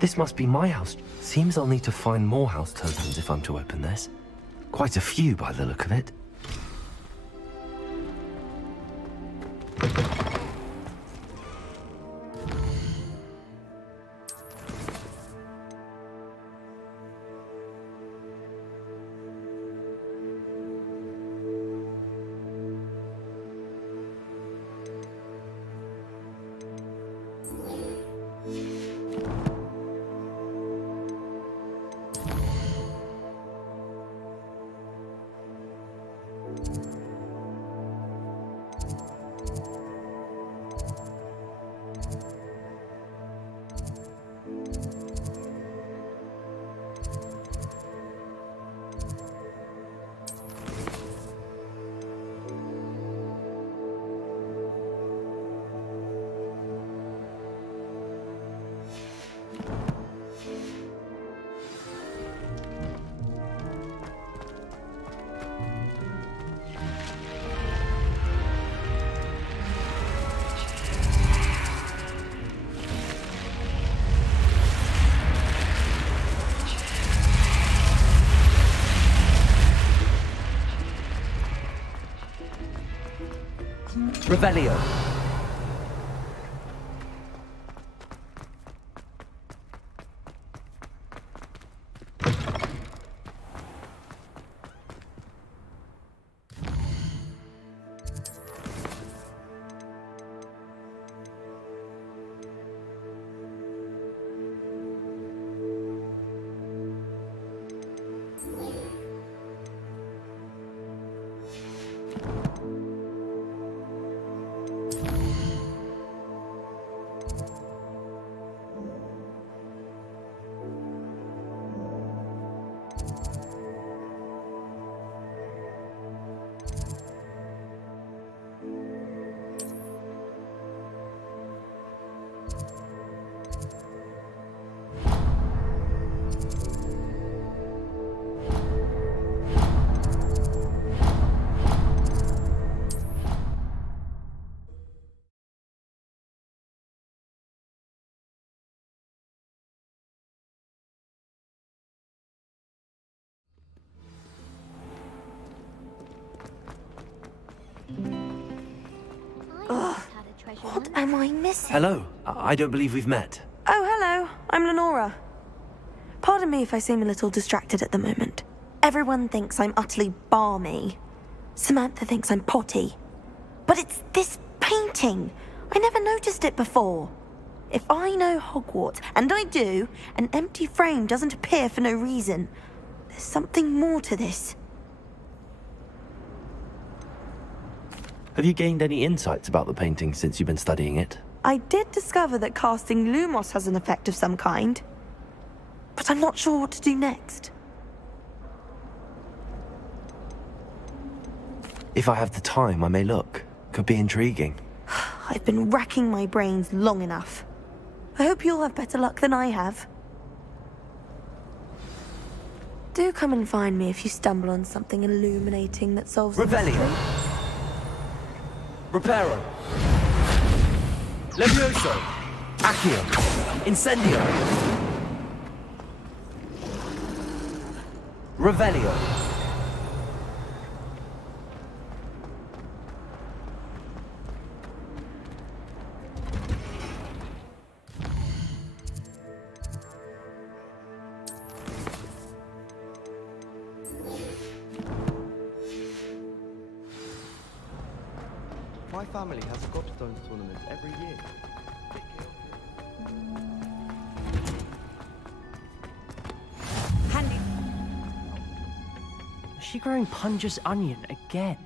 This must be my house. Seems I'll need to find more house tokens if I'm to open this. Quite a few by the look of it. Revelio. What am I missing? Hello. I don't believe we've met. Oh, hello. I'm Lenora. Pardon me if I seem a little distracted at the moment. Everyone thinks I'm utterly balmy. Samantha thinks I'm potty. But it's this painting. I never noticed it before. If I know Hogwarts, and I do, an empty frame doesn't appear for no reason. There's something more to this. Have you gained any insights about the painting since you've been studying it? I did discover that casting Lumos has an effect of some kind. But I'm not sure what to do next. If I have the time, I may look. Could be intriguing. I've been racking my brains long enough. I hope you'll have better luck than I have. Do come and find me if you stumble on something illuminating that solves the mystery. Reparo. Levioso. Accio! Incendio! Revelio! My family has a gobstones tournament every year. Handy. Is she growing Punja's onion again?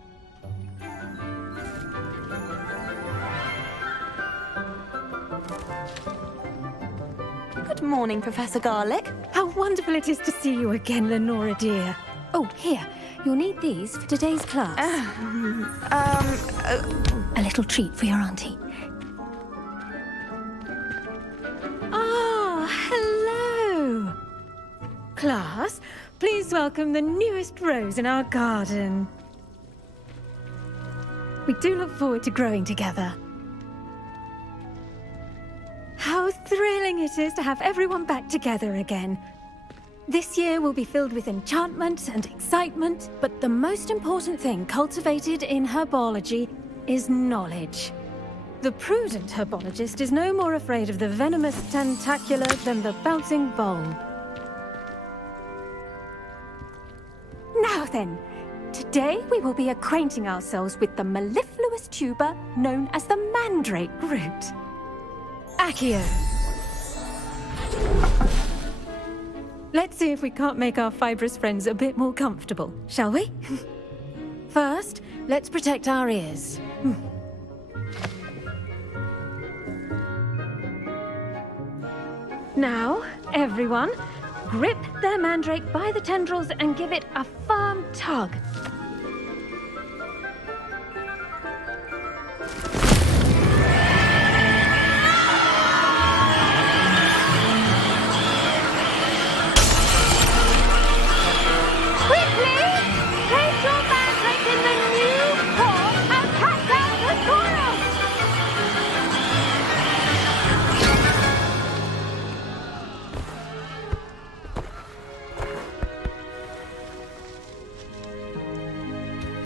Good morning, Professor Garlic. How wonderful it is to see you again, Lenora dear. Oh, here. You'll need these for today's class. A little treat for your auntie. Ah, hello. Class, please welcome the newest rose in our garden. We do look forward to growing together. How thrilling it is to have everyone back together again. This year will be filled with enchantment and excitement, but the most important thing cultivated in herbology is knowledge. The prudent herbologist is no more afraid of the venomous tentacula than the bouncing bulb. Now then, today we will be acquainting ourselves with the mellifluous tuber known as the mandrake root. Accio. Let's see if we can't make our fibrous friends a bit more comfortable, shall we? First, let's protect our ears. Now, everyone, grip their mandrake by the tendrils and give it a firm tug.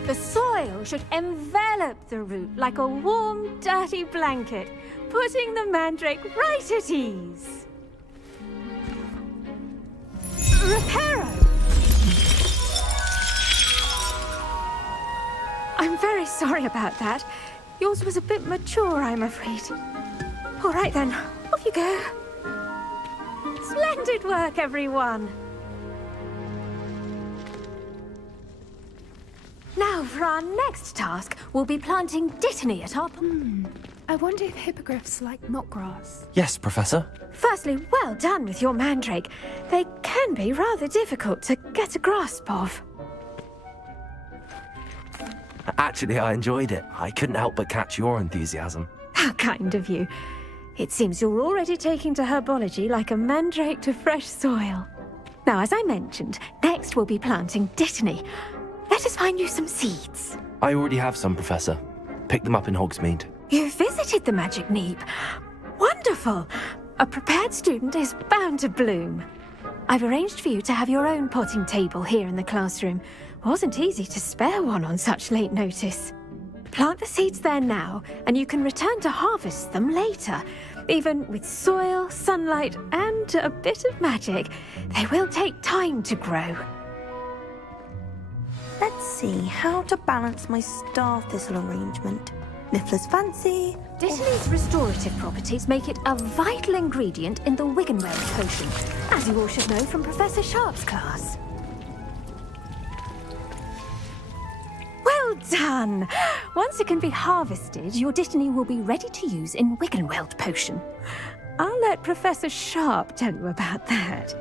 The soil should envelop the root like a warm, dirty blanket, putting the mandrake right at ease. Reparo! I'm very sorry about that. Yours was a bit mature, I'm afraid. All right then, off you go. Splendid work, everyone. Now, for our next task, we'll be planting dittany at our... I wonder if hippogriffs like knotgrass. Yes, Professor. Firstly, well done with your mandrake. They can be rather difficult to get a grasp of. Actually, I enjoyed it. I couldn't help but catch your enthusiasm. How kind of you. It seems you're already taking to herbology like a mandrake to fresh soil. Now, as I mentioned, next we'll be planting dittany. Let us find you some seeds. I already have some, Professor. Picked them up in Hogsmeade. You visited the Magic Neep. Wonderful. A prepared student is bound to bloom. I've arranged for you to have your own potting table here in the classroom. Wasn't easy to spare one on such late notice. Plant the seeds there now, and you can return to harvest them later. Even with soil, sunlight, and a bit of magic, they will take time to grow. Let's see how to balance my star thistle arrangement. Niffler's fancy. Dittany's restorative properties make it a vital ingredient in the Wiggenweld potion, as you all should know from Professor Sharp's class. Well done! Once it can be harvested, your dittany will be ready to use in Wiggenweld potion. I'll let Professor Sharp tell you about that.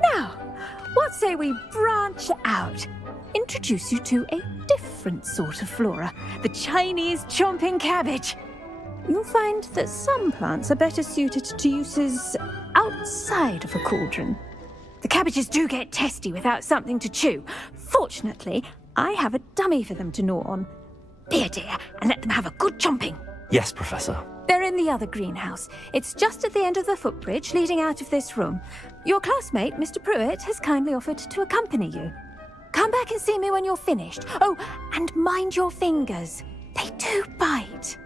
Now, what say we branch out? Introduce you to a different sort of flora, the Chinese chomping cabbage. You'll find that some plants are better suited to uses outside of a cauldron. The cabbages do get testy without something to chew. Fortunately, I have a dummy for them to gnaw on. Here, dear, and let them have a good chomping. Yes, Professor. They're in the other greenhouse. It's just at the end of the footbridge leading out of this room. Your classmate, Mr. Pruitt, has kindly offered to accompany you. Come back and see me when you're finished. Oh, and mind your fingers. They do bite.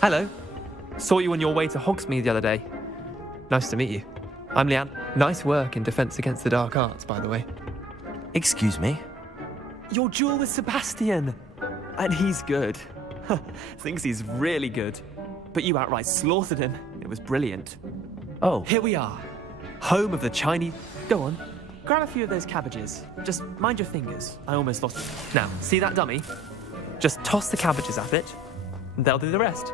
Hello. Saw you on your way to Hogsmeade the other day. Nice to meet you. I'm Leanne. Nice work in Defense Against the Dark Arts, by the way. Excuse me? Your duel with Sebastian! And he's good. Thinks he's really good. But you outright slaughtered him. It was brilliant. Oh. Here we are. Home of the Chinese... Go on. Grab a few of those cabbages. Just mind your fingers. I almost lost it. Now, see that dummy? Just toss the cabbages at it, and they'll do the rest.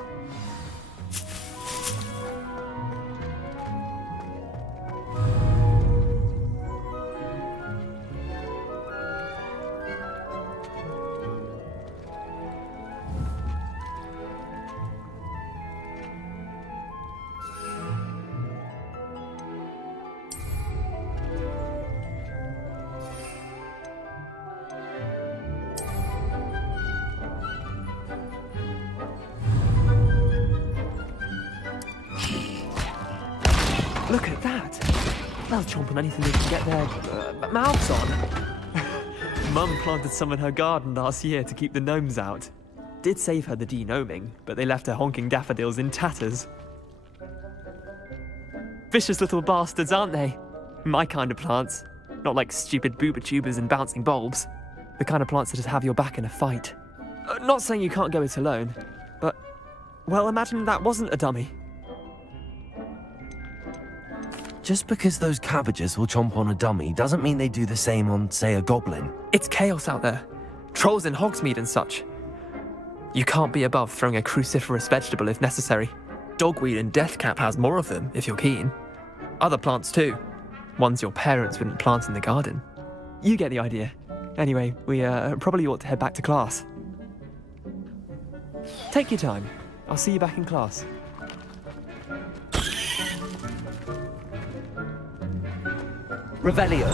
Look at that! They'll chomp on anything they can get their mouths on. Mum planted some in her garden last year to keep the gnomes out. Did save her the de-gnoming, but they left her honking daffodils in tatters. Vicious little bastards, aren't they? My kind of plants. Not like stupid booba tubers and bouncing bulbs. The kind of plants that just have your back in a fight. Not saying you can't go it alone, but... Well, imagine that wasn't a dummy. Just because those cabbages will chomp on a dummy doesn't mean they do the same on, say, a goblin. It's chaos out there. Trolls in Hogsmeade and such. You can't be above throwing a cruciferous vegetable if necessary. Dogweed and deathcap has more of them, if you're keen. Other plants too. Ones your parents wouldn't plant in the garden. You get the idea. Anyway, we probably ought to head back to class. Take your time. I'll see you back in class. Revelio.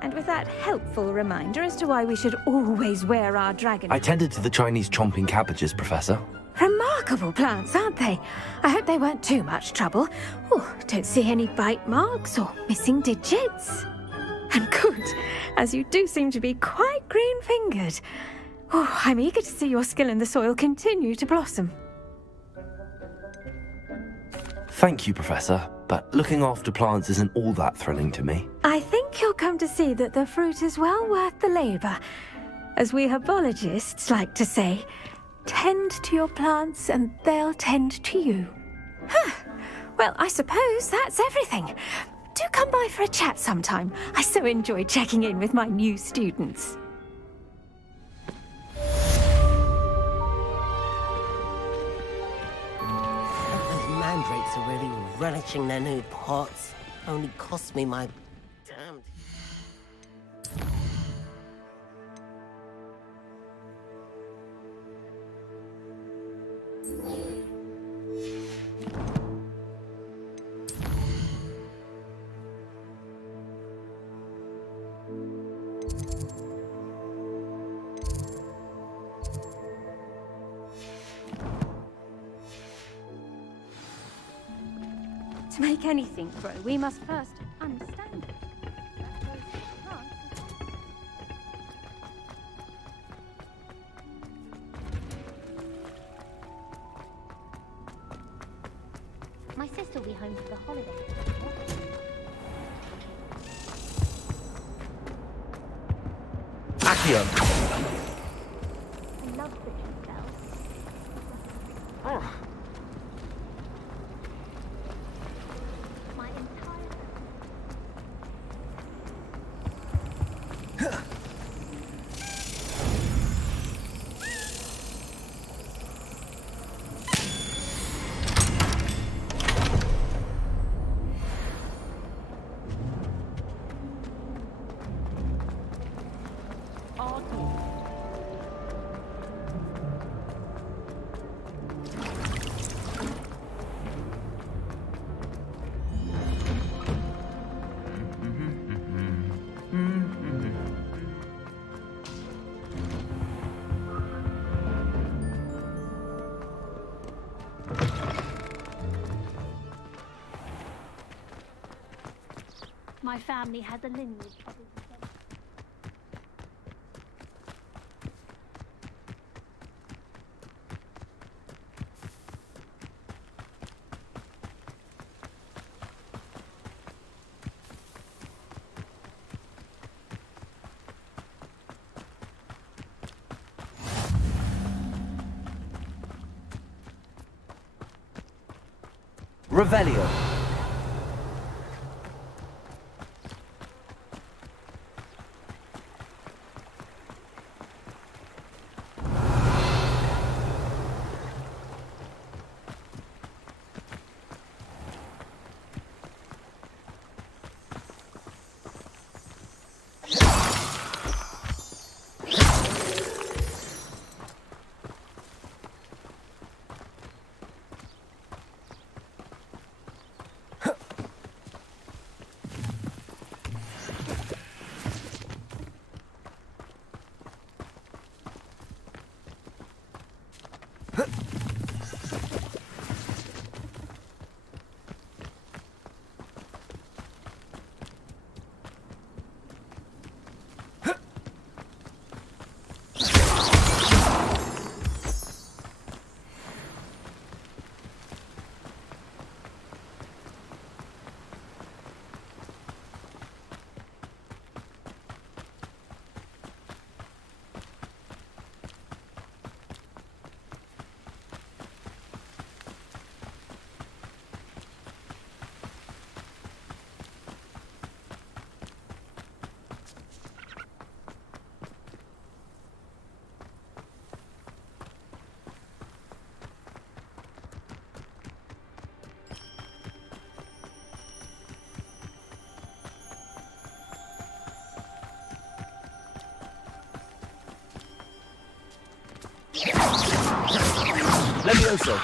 And with that helpful reminder as to why we should always wear our dragon... I tended to the Chinese chomping cabbages, Professor. Remarkable plants, aren't they? I hope they weren't too much trouble. Oh, don't see any bite marks or missing digits. And good, as you do seem to be quite green-fingered. Oh, I'm eager to see your skill in the soil continue to blossom. Thank you, Professor, but looking after plants isn't all that thrilling to me. I think you'll come to see that the fruit is well worth the labour. As we herbologists like to say, tend to your plants and they'll tend to you. Well, I suppose that's everything. Do come by for a chat sometime. I so enjoy checking in with my new students. Those mandrakes are really relishing their new pots. Only cost me my damned... To make anything grow, we must first understand it. My sister will be home for the holidays. Accio. I love Christian bells. My entire... My family has a lineage. Revelio. Levioso.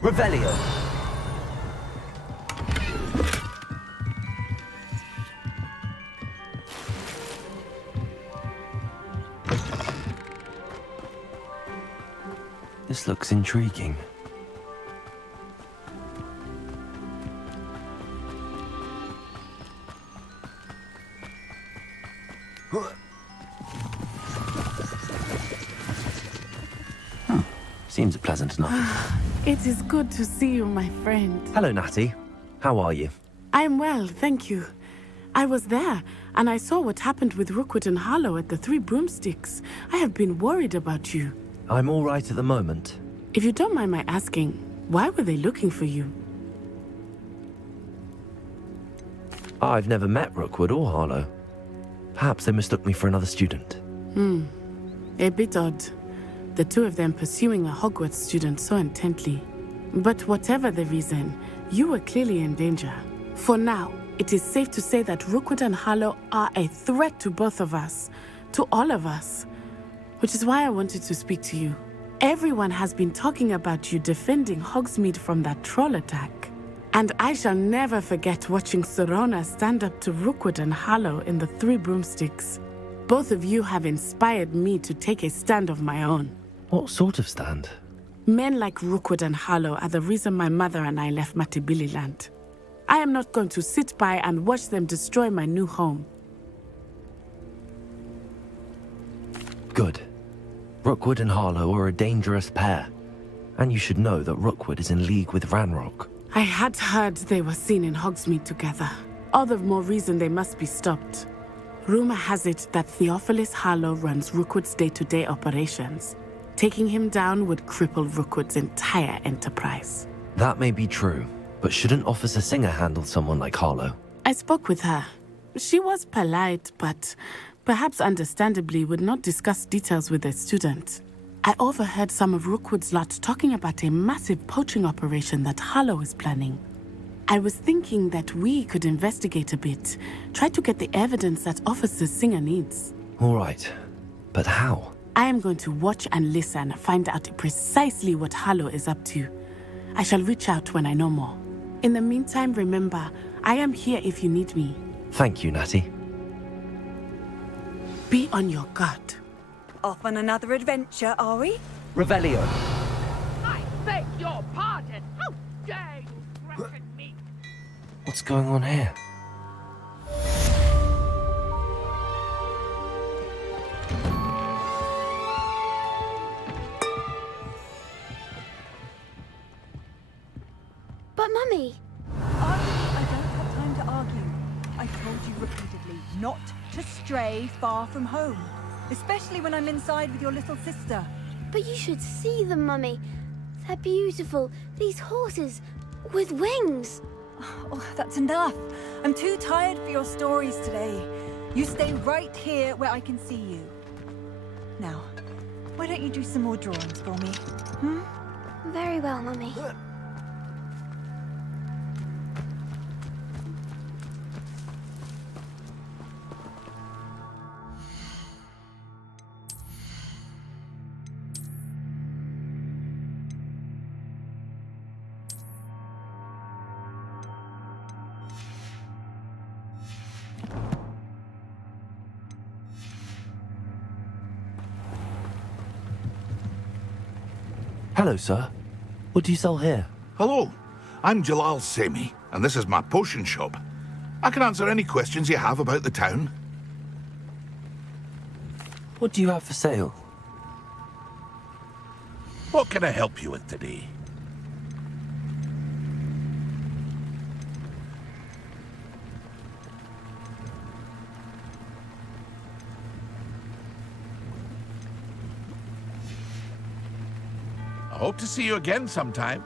Revelio. This looks intriguing. Seems pleasant enough. It is good to see you, my friend. Hello, Natty. How are you? I'm well, thank you. I was there, and I saw what happened with Rookwood and Harlow at the Three Broomsticks. I have been worried about you. I'm all right at the moment. If you don't mind my asking, why were they looking for you? I've never met Rookwood or Harlow. Perhaps they mistook me for another student. A bit odd. The two of them pursuing a Hogwarts student so intently. But whatever the reason, you were clearly in danger. For now, it is safe to say that Rookwood and Harlow are a threat to both of us, to all of us. Which is why I wanted to speak to you. Everyone has been talking about you defending Hogsmeade from that troll attack. And I shall never forget watching Sorona stand up to Rookwood and Harlow in the Three Broomsticks. Both of you have inspired me to take a stand of my own. What sort of stand? Men like Rookwood and Harlow are the reason my mother and I left Matibili Land. I am not going to sit by and watch them destroy my new home. Good. Rookwood and Harlow are a dangerous pair. And you should know that Rookwood is in league with Ranrock. I had heard they were seen in Hogsmeade together. All the more reason they must be stopped. Rumor has it that Theophilus Harlow runs Rookwood's day-to-day operations. Taking him down would cripple Rookwood's entire enterprise. That may be true, but shouldn't Officer Singer handle someone like Harlow? I spoke with her. She was polite, but perhaps understandably would not discuss details with a student. I overheard some of Rookwood's lot talking about a massive poaching operation that Harlow is planning. I was thinking that we could investigate a bit, try to get the evidence that Officer Singer needs. All right, but how? I am going to watch and listen, find out precisely what Harlow is up to. I shall reach out when I know more. In the meantime, remember, I am here if you need me. Thank you, Natty. Be on your guard. Off on another adventure, are we? Revelio. I beg your pardon. How dare you threaten me? What's going on here? But Mummy! I don't have time to argue. I've told you repeatedly not to stray far from home. Especially when I'm inside with your little sister. But you should see them, Mummy. They're beautiful. These horses with wings. Oh, that's enough. I'm too tired for your stories today. You stay right here where I can see you. Now, why don't you do some more drawings for me? Hmm? Very well, Mummy. Hello, sir. What do you sell here? Hello, I'm Jalal Semi, and this is my potion shop. I can answer any questions you have about the town. What do you have for sale? What can I help you with today? I hope to see you again sometime.